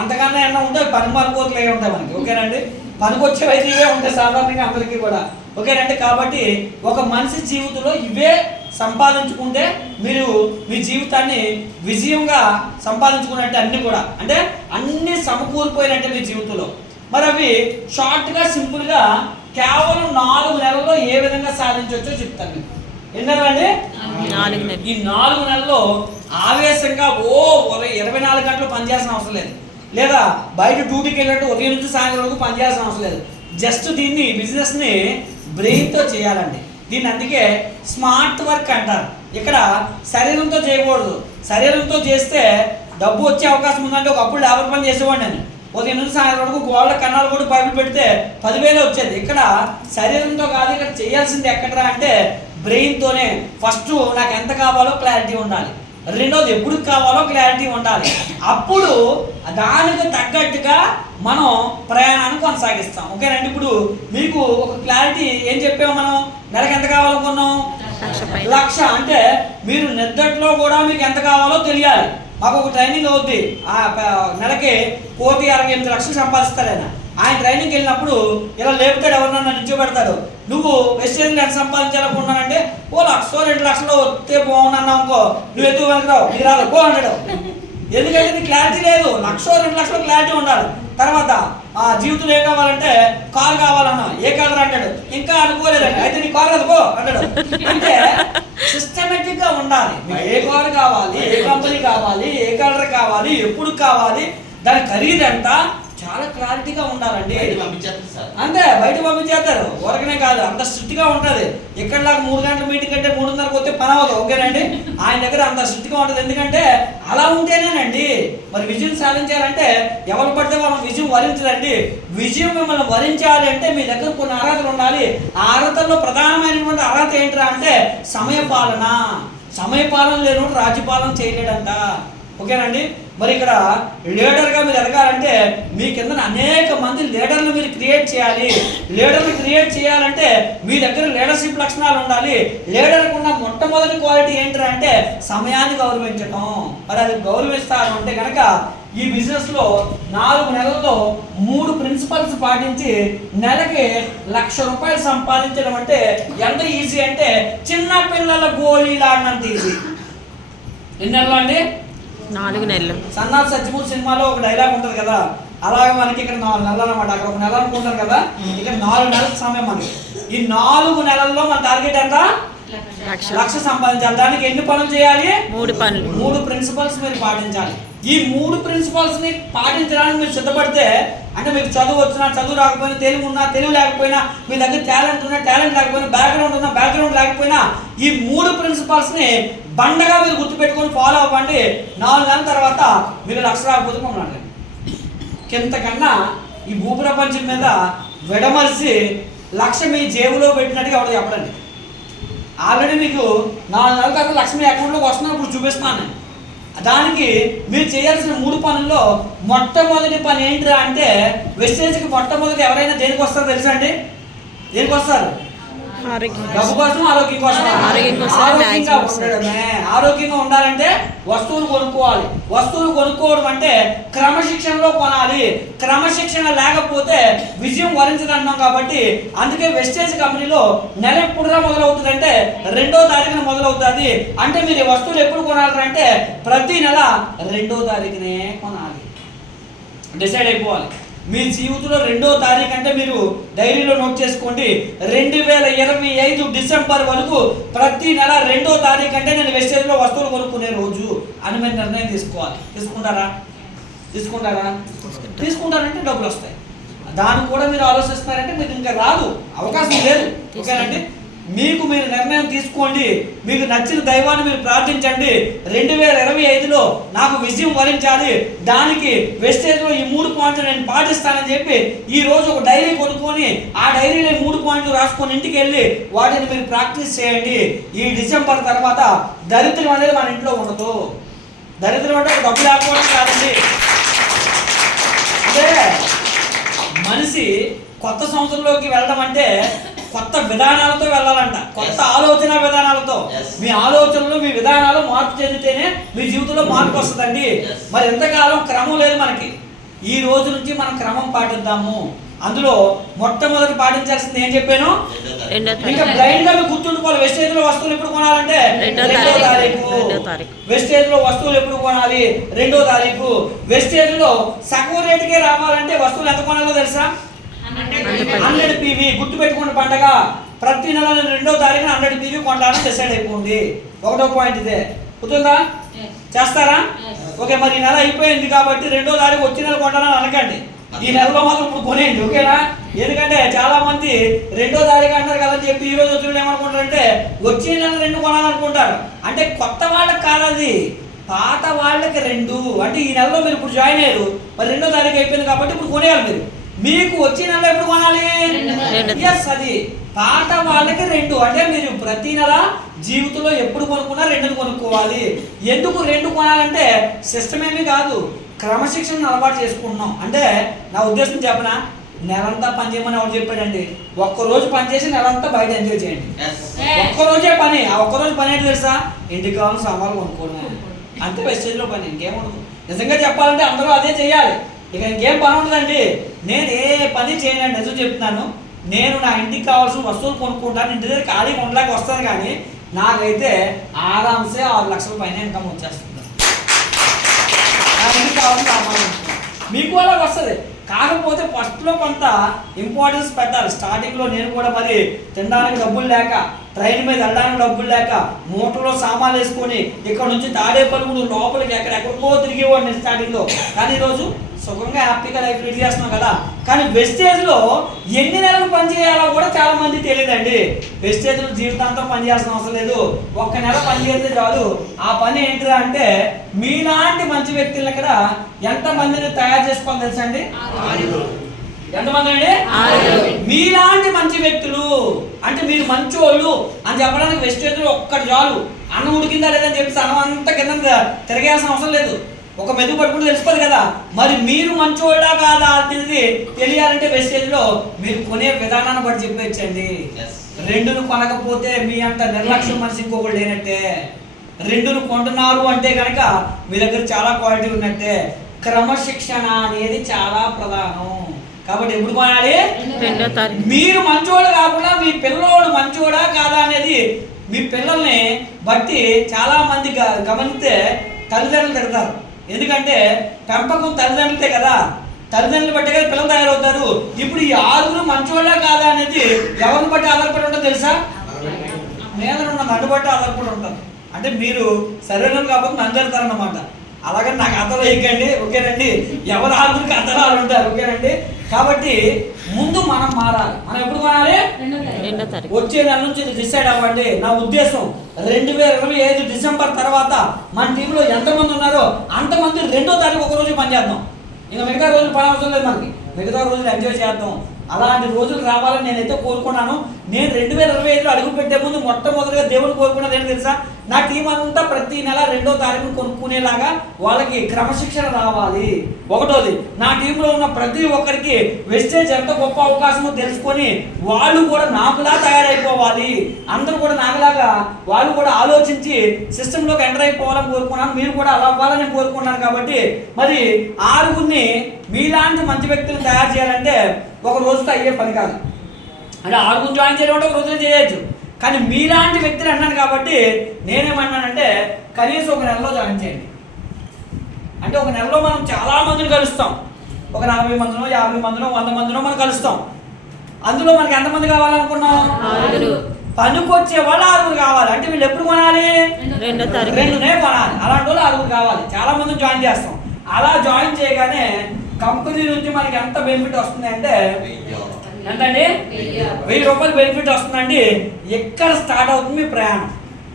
అంతకన్నా ఏమైనా ఉంటాయి, పనిమాల కోరికలు ఏమి ఉంటాయి మనకి, ఓకేనండి. పనికొచ్చేవైతే ఇవే ఉంటాయి సాధారణంగా అందరికీ కూడా, ఓకేనండి. కాబట్టి ఒక మనిషి జీవితంలో ఇవే సంపాదించుకుంటే మీరు మీ జీవితాన్ని విజయంగా సంపాదించుకున్నట్టే. అన్ని కూడా అంటే అన్ని సమకూరిపోయినట్టే మీ జీవితంలో. మరి అవి షార్ట్గా సింపుల్గా కేవలం 4 నెలల్లో ఏ విధంగా సాధించవచ్చో చెప్తాను మీకు. ఎన్ని నెలలు అండి? 4 నెలలు. ఈ 4 నెలల్లో ఆవేశంగా 24 గంటలు పనిచేయాల్సిన అవసరం లేదు, లేదా బయట డ్యూటీకి వెళ్ళినట్టు ఉదయం నుంచి సాయంత్రం వరకు పనిచేయాల్సిన అవసరం లేదు. జస్ట్ దీన్ని బిజినెస్ని బ్రెయిన్తో చేయాలండి. దీన్ని అందుకే స్మార్ట్ వర్క్ అంటారు. ఇక్కడ శరీరంతో చేయకూడదు. శరీరంతో చేస్తే డబ్బు వచ్చే అవకాశం ఉందంటే ఒకప్పుడు లేబర్ పని చేసేవాడిని నేను. ఉదయం నుంచి సాయంత్రం వరకు గోళ్ళ కన్నాలు కూడా పైపులు పెడితే 10,000 వచ్చేది. ఇక్కడ శరీరంతో కాదు, ఇక్కడ చేయాల్సింది ఎక్కడరా అంటే బ్రెయిన్తోనే. ఫస్ట్ నాకు ఎంత కావాలో క్లారిటీ ఉండాలి, రెండోది ఎప్పుడు కావాలో క్లారిటీ ఉండాలి. అప్పుడు దానికి తగ్గట్టుగా మనం ప్రయాణాన్ని కొనసాగిస్తాం, ఓకేనండి. ఇప్పుడు మీకు ఒక క్లారిటీ ఏం చెప్పాము, మనం నెలకు ఎంత కావాలనుకున్నాం? 1,00,000. అంటే మీరు నిద్రలో కూడా మీకు ఎంత కావాలో తెలియాలి. మాకు ఒక ట్రైనింగ్ అవుద్ది, నెలకి 1,68,00,000 సంపాదిస్తాడు ఆయన ట్రైనింగ్కి వెళ్ళినప్పుడు ఇలా లేపుతాడు, ఎవరన్నా నిల్చోబెడతాడు. నువ్వు వెస్టేజ్ ఎంత సంపాదించాలనుకున్నానంటే 1,00,000 2,00,000 వస్తే బాగున్నాను అనుకో, నువ్వు ఎదుగు వెళ్తావు, మీరు రాదు పో అంటాడు. ఎందుకంటే నీకు క్లారిటీ లేదు. 1,00,000 2,00,000 క్లారిటీ ఉండాలి. తర్వాత జీవితంలో ఏం కావాలంటే కారు కావాలన్నా, ఏ కలర్ అంటాడు, ఇంకా అనుకోలేదండి, అయితే నీ కారు కదా పో అంటాడు. అంటే సిస్టమేటిక్గా ఉండాలి. ఏ కారు కావాలి, ఏ కంపెనీ కావాలి, ఏ కలర్ కావాలి, ఎప్పుడు కావాలి, దాని ఖరీదు ఎంత, చాలా క్లారిటీగా ఉండాలండి. అంతే, బయట పంపించేస్తారు. ఊరకనే కాదు, అంత స్ట్రిక్ట్గా ఉంటుంది. ఇక్కడలాగా 3 గంటల మీటింగ్ అంటే 3:30కి వస్తే పని అవ్వదు, ఓకేనండి. ఆయన దగ్గర అంత స్ట్రిక్ట్గా ఉంటుంది. ఎందుకంటే అలా ఉంటేనేనండి మరి విజయం సాధించాలంటే ఎవరు పడితే వాళ్ళని విజయం వరించదండి. విజయం మిమ్మల్ని వరించాలి అంటే మీ దగ్గర కొన్ని అర్హతలు ఉండాలి. ఆ అర్హతల్లో ప్రధానమైనటువంటి అర్హత ఏంట్రా అంటే సమయ పాలన. సమయపాలన లేనోడు రాజ్యపాలన చేయలేడంట. ఓకేనండి. మరి ఇక్కడ లీడర్గా మీరు ఎదగాలంటే మీ కింద అనేక మంది లీడర్లు మీరు క్రియేట్ చేయాలి. లీడర్ని క్రియేట్ చేయాలంటే మీ దగ్గర లీడర్షిప్ లక్షణాలు ఉండాలి. లీడర్కి ఉన్న మొట్టమొదటి క్వాలిటీ ఏంటంటే సమయాన్ని గౌరవించడం. మరి అది గౌరవిస్తారు అంటే కనుక ఈ బిజినెస్లో 4 నెలల్లో 3 ప్రిన్సిపల్స్ పాటించి నెలకి ₹1,00,000 సంపాదించడం అంటే ఎంత ఈజీ అంటే చిన్న పిల్లల గోళీలు ఆడినంత ఈజీ. ఎన్ని నెలలు అండి? 4 నెలలు. సన్నాఫ్ సత్యమూర్తి సినిమాలో ఒక డైలాగ్ ఉంటుంది కదా, అలాగే మనకి ఇక్కడ 4 నెలలు అనమాట. అక్కడ 1 నెల అనుకుంటారు కదా, ఇక్కడ 4 నెలల సమయం మనకి. ఈ 4 నెలల్లో మన టార్గెట్ ఎంత? 1,00,000 సంపాదించాలి. దానికి ఎన్ని పనులు చేయాలి? 3 పనులు. 3 ప్రిన్సిపల్స్ మీరు పాటించాలి. ఈ 3 ప్రిన్సిపల్స్ ని పాటించడానికి మీరు సిద్ధపడితే, అంటే మీకు చదువు వచ్చినా, చదువు రాకపోయినా, తెలివి ఉన్నా, తెలివి లేకపోయినా, మీ దగ్గర టాలెంట్ ఉన్నా, టాలెంట్ లేకపోయినా, బ్యాక్గ్రౌండ్ ఉన్నా, బ్యాక్గ్రౌండ్ లేకపోయినా, ఈ 3 ప్రిన్సిపల్స్ ని బండగా మీరు గుర్తుపెట్టుకొని ఫాలో అవ్వండి. 4 నెలల తర్వాత మీరు 1,00,000 రాకపోతే మమ్మల్ని కింతకన్నా ఈ భూప్రపంచం మీద విడమర్చి 1,00,000 మీ జేబులో పెట్టినట్టుగా ఎవరు చెప్పండి. ఆల్రెడీ మీకు 4 నెలల తర్వాత 1,00,000 మీ అకౌంట్లోకి వస్తున్నా ఇప్పుడు చూపిస్తున్నాను. దానికి మీరు చేయాల్సిన 3 పనుల్లో మొట్టమొదటి పని ఏంటిరా అంటే, వెస్టేజ్కి మొట్టమొదటి ఎవరైనా దేనికి వస్తారో తెలుసా అండి? దేనికి వస్తారు? డబ్బు కోసం, ఆరోగ్యం కోసం. ఆరోగ్యంగా ఉండడమే. ఆరోగ్యంగా ఉండాలంటే వస్తువులు కొనుక్కోవాలి. వస్తువులు కొనుక్కోవడం అంటే క్రమశిక్షణలో కొనాలి. క్రమశిక్షణ లేకపోతే విజయం వరించదన్నాం. కాబట్టి అందుకే వెస్టేజ్ కంపెనీలో నెల ఎప్పుడుగా మొదలవుతుందంటే 2వ తారీఖున మొదలవుతుంది. అంటే మీరు వస్తువులు ఎప్పుడు కొనాలంటే ప్రతి నెల 2వ తారీఖునే కొనాలి. డిసైడ్ అయిపోవాలి. మీ జీవితంలో 2వ తారీఖు అంటే మీరు డైరీలో నోట్ చేసుకోండి. 2025 డిసెంబర్ వరకు ప్రతి నెల 2వ తారీఖు అంటే నేను వెస్టేజ్లో వస్తువులు కొనుక్కునే రోజు అని మీరు నిర్ణయం తీసుకోవాలి. తీసుకుంటారంటే డబ్బులు వస్తాయి. దాన్ని కూడా మీరు ఆలోచిస్తున్నారంటే మీకు ఇంకా రాదు, అవకాశం లేదు. ఓకేనండి. మీకు మీరు నిర్ణయం తీసుకోండి. మీకు నచ్చిన దైవాన్ని మీరు ప్రార్థించండి. 2025లో నాకు విజయం వరించాలి, దానికి వెస్టేజ్లో ఈ 3 పాయింట్లు నేను పాటిస్తానని చెప్పి ఈ రోజు ఒక డైరీ కొనుక్కొని ఆ డైరీలో 3 పాయింట్లు రాసుకొని ఇంటికి వెళ్ళి వాటిని మీరు ప్రాక్టీస్ చేయండి. ఈ డిసెంబర్ తర్వాత దరిద్రం అనేది మన ఇంట్లో ఉండదు. దరిద్రం అంటే డబ్బు లేకపోవడం కాదండి. అంటే మనిషి కొత్త సంవత్సరంలోకి వెళ్ళడం అంటే కొత్త విధానాలతో వెళ్ళాలంట. కొత్త ఆలోచన విధానాలతో. మీ ఆలోచనలు, మీ విధానాలు మార్పు చెందితేనే మీ జీవితంలో మార్పు వస్తుందండి. మరి ఎంతకాలం క్రమం లేదు మనకి. ఈ రోజు నుంచి మనం క్రమం పాటిద్దాము. అందులో మొట్టమొదటి పాటించాల్సింది ఏం చెప్పాను? ఇంకా బ్లైండ్ గా మీకు గుర్తుండుకోవాలి. వెస్టేజ్ లో వస్తువులు ఎప్పుడు కొనాలంటే 2వ తారీఖు. వెస్టేజ్ లో వస్తువులు ఎప్పుడు కొనాలి? 2వ తారీఖు. వెస్టేజ్ లో సగం రేటుకే రావాలంటే వస్తువులు ఎంత కొనాలో తెలుసా? 100 PV. గుర్తు పెట్టుకున్న పండగ ప్రతి నెల 2వ తారీఖున 100 PV కొంటానని డిసైడ్ అయిపోండి. 1వ పాయింట్ ఇదే. గుర్తుందా? చేస్తారా? ఓకే. మరి ఈ నెల అయిపోయింది కాబట్టి 2వ తారీఖు వచ్చే నెల కొంటానని అనకండి. ఈ నెలలో మాత్రం ఇప్పుడు కొనేయండి. ఓకేనా? ఎందుకంటే చాలా మంది 2వ తారీఖు అంటారు కదని చెప్పి ఈ రోజు వచ్చిన ఏమనుకుంటారంటే వచ్చే నెల 2 కొనాలనుకుంటారు. అంటే కొత్త వాళ్ళకి కాదది, పాత వాళ్ళకి 2. అంటే ఈ నెలలో మీరు ఇప్పుడు జాయిన్ అయ్యారు, మరి 2వ తారీఖు అయిపోయింది కాబట్టి ఇప్పుడు కొనేయాలి. మీరు మీకు వచ్చే నెల ఎప్పుడు కొనాలి? ఎస్, అది పాత వాళ్ళకి 2. అంటే మీరు ప్రతి నెల జీవితంలో ఎప్పుడు కొనుక్కున్నా 2 కొనుక్కోవాలి. ఎందుకు 2 కొనాలంటే సిస్టమ్ ఏమీ కాదు, క్రమశిక్షణను అలవాటు చేసుకుంటున్నాం. అంటే నా ఉద్దేశం చెప్పనా, నెలంతా పని చేయమని ఎవరు చెప్పాడండి? ఒక్కరోజు పని చేసి నెలంతా బయట ఎంజాయ్ చేయండి. ఒక్కరోజే పని. ఆ ఒక్కరోజు పని ఏంటి తెలుసా? ఇంటికి కావాలని సామాన్లు కొనుక్కోవడం. అంతే వెస్టేజ్లో పని, ఇంకేముండదు. నిజంగా చెప్పాలంటే అందరూ అదే చేయాలి. ఇక ఇంకేం పని ఉండదండి. నేను ఏ పని చేయనండి, నిజం చెప్తున్నాను. నేను నా ఇంటికి కావాల్సిన వస్తువులు కొనుక్కుంటాను, ఇంటి దగ్గర ఖాళీ ఉండలేక వస్తాను. కానీ నాకైతే ఆరామ్సే 6 లక్షల పైన ఇన్కమ్ వచ్చేస్తుంది. నా ఇంటికి కావాల్సిన సామాన్లు మీకు అలా వస్తుంది. కాకపోతే ఫస్ట్లో కొంత ఇంపార్టెన్స్ పెట్టాలి. స్టార్టింగ్లో నేను కూడా మరి తినడానికి డబ్బులు లేక, ట్రైన్ మీద వెళ్ళడానికి డబ్బులు లేక, మూటలో సామాన్లు వేసుకొని ఇక్కడ నుంచి తాడేపల్లి లోపలికి ఎక్కడెక్కడికో తిరిగేవాడిని స్టార్టింగ్లో. కానీ ఈరోజు సుఖంగా హ్యాపీగా లైఫ్ లీడ్ చేస్తున్నాం కదా. కానీ వెస్టేజ్లో ఎన్ని నెలలు పని చేయాలో కూడా చాలా మంది తెలియదండి. వెస్టేజ్లో జీవితాంతం పని చేయాల్సిన అవసరం లేదు, 1 నెల పని చేస్తే చాలు. ఆ పని ఏంటిదా అంటే మీలాంటి మంచి వ్యక్తులను ఇక్కడ ఎంతమందిని తయారు చేసుకోవాలి తెలుసా అండి? ఎంతమంది అండి? మీలాంటి మంచి వ్యక్తులు. అంటే మీరు మంచోళ్ళు అని చెప్పడానికి వెస్టేజ్లో ఒక్కటి చాలు. అన్నం ఉడికిందా లేదని చెప్పేసి అన్నం అంతా కింద తిరగేయాల్సిన అవసరం లేదు. ఒక మెతుకు పట్టుకుంటే తెలిసిపోదు కదా. మరి మీరు మంచోళ్ళా కాదా అనేది తెలియాలంటే వెస్టేజ్లో మీరు కొనే విధానాన్ని బట్టి చెప్పేచ్చండి. రెండును కొనకపోతే మీ అంత నిర్లక్ష్యం మనిషి ఇంకొకటి లేనట్టే. రెండును కొంటున్నారు అంటే కనుక మీ దగ్గర చాలా క్వాలిటీ ఉన్నట్టే. క్రమశిక్షణ అనేది చాలా ప్రధానం. కాబట్టి ఎప్పుడు కొనాలి? 2వ తారీఖు. మీరు మంచోడు కాకుండా మీ పిల్లోడు మంచోడా కాదా అనేది మీ పిల్లల్ని బట్టి చాలా మంది గమనిస్తే తల్లిదండ్రులు తిడతారు. ఎందుకంటే పెంపకం తల్లిదండ్రులే కదా, తల్లిదండ్రులు బట్టే కదా పిల్లలు తయారవుతారు. ఇప్పుడు ఈ 6 మంచోళ్ళా కాదా అనేది ఎవరిని బట్టి ఆధారపడి ఉంటుందో తెలుసా? మీద ఉన్న నన్ను బట్టి ఆధారపడి ఉంటారు. అంటే మీరు సరైన కాబట్టి నన్ను తిడతారన్నమాట. అలాగని నాకు అతలు వేయకండి, ఓకేనండి. ఎవరు 6కి అతలు ఉంటారు, ఓకేనండి. కాబట్టి ముందు మనం మారాలి. మనం ఎప్పుడు మారాలి? 2వ తారీఖు. వచ్చే నెల నుంచి డిసైడ్ అవ్వండి. నా ఉద్దేశం 2025 డిసెంబర్ తర్వాత మన టీంలో ఎంతమంది ఉన్నారో అంతమంది 2వ తారీఖు ఒక రోజు పనిచేద్దాం. ఇంకా మిగతా రోజులు పని అవసరం లేదు మనకి. మిగతా రోజులు ఎంజాయ్ చేద్దాం. అలాంటి రోజులు రావాలని నేనైతే కోరుకున్నాను. నేను 2025లో అడుగు పెట్టే ముందు మొట్టమొదటిగా దేవుని కోరుకున్నది ఏంటి తెలుసా? నా టీం అంతా ప్రతి నెల 2వ తారీఖును కొనుక్కునేలాగా వాళ్ళకి క్రమశిక్షణ రావాలి. ఒకటోది, నా టీంలో ఉన్న ప్రతి ఒక్కరికి వెస్టేజ్ ఎంత గొప్ప అవకాశమో తెలుసుకొని వాళ్ళు కూడా నాకులా తయారైపోవాలి. అందరూ కూడా నాకులాగా వాళ్ళు కూడా ఆలోచించి సిస్టంలోకి ఎంటర్ అయిపోవాలని కోరుకున్నాను. మీరు కూడా అలా అవ్వాలని కోరుకున్నాను. కాబట్టి మరి 6గురిని మీలాంటి మంచి వ్యక్తులను తయారు చేయాలంటే ఒక రోజుతో అయ్యే పని కాదు. అంటే 6గురిని జాయిన్ చేయడం అంటే ఒక రోజులో చేయొచ్చు. కానీ మీలాంటి వ్యక్తులు అన్నాను కాబట్టి నేనేమన్నానంటే కనీసం ఒక నెలలో జాయిన్ చేయండి. అంటే ఒక నెలలో మనం చాలా మందిని కలుస్తాం. ఒక 40 మందినో 50 మందినో 100 మందినో మనం కలుస్తాం. అందులో మనకి ఎంతమంది కావాలనుకున్నాం? 6. పనికొచ్చే వాళ్ళు 6 కావాలి. అంటే వీళ్ళు ఎప్పుడు కొనాలి? 2వ తారీఖు. 2నే కొనాలి. అలాంటి వాళ్ళు 6 కావాలి. చాలా మందిని జాయిన్ చేస్తాం. అలా జాయిన్ చేయగానే కంపెనీ నుంచి మనకి ఎంత బెనిఫిట్ వస్తుంది అంటే ఎంతండి? 1000 రూపాయలు బెనిఫిట్ వస్తుందండి. ఎక్కడ స్టార్ట్ అవుతుంది మీ ప్రయాణం?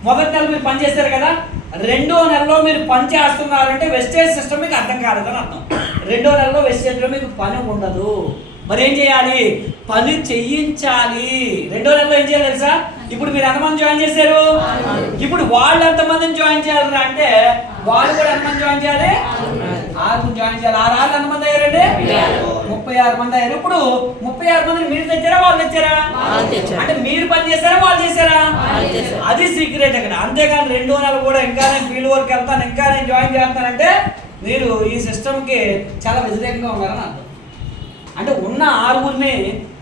మొదటి నెల మీరు పని చేశారు కదా, 2వ నెలలో మీరు పని చేస్తున్నారంటే వెస్టేజ్ సిస్టమ్ మీకు అర్థం కాలేదని అర్థం. 2వ నెలలో వెస్టేజ్లో మీకు పని ఉండదు. మరి ఏం చేయాలి? పని చెయ్యించాలి. 2వ నెలలో ఏం చేయాలి తెలుసా? ఇప్పుడు మీరు ఎంతమంది జాయిన్ చేశారు? ఇప్పుడు వాళ్ళు ఎంతమందిని జాయిన్ చేయాలి అంటే వాళ్ళు కూడా ఎంతమంది జాయిన్ చేయాలి? 6 జాయిన్ చేయాలి. 6 ఎంతమంది అయ్యారండి? 36 మంది అయ్యారు. ఇప్పుడు 36 మందిని మీరు తెచ్చారా వాళ్ళు తెచ్చారా? అంటే మీరు పని చేశారా వాళ్ళు చేశారా? అది సీక్రెట్ అక్కడ. అంతేగాని 2వ నెల కూడా ఇంకా నేను ఫీల్డ్ వర్క్ వెళ్తాను, ఇంకా నేను జాయిన్ చేస్తానంటే మీరు ఈ సిస్టమ్కి చాలా వ్యతిరేకంగా ఉన్నారని అర్థం. అంటే ఉన్న 6గురిని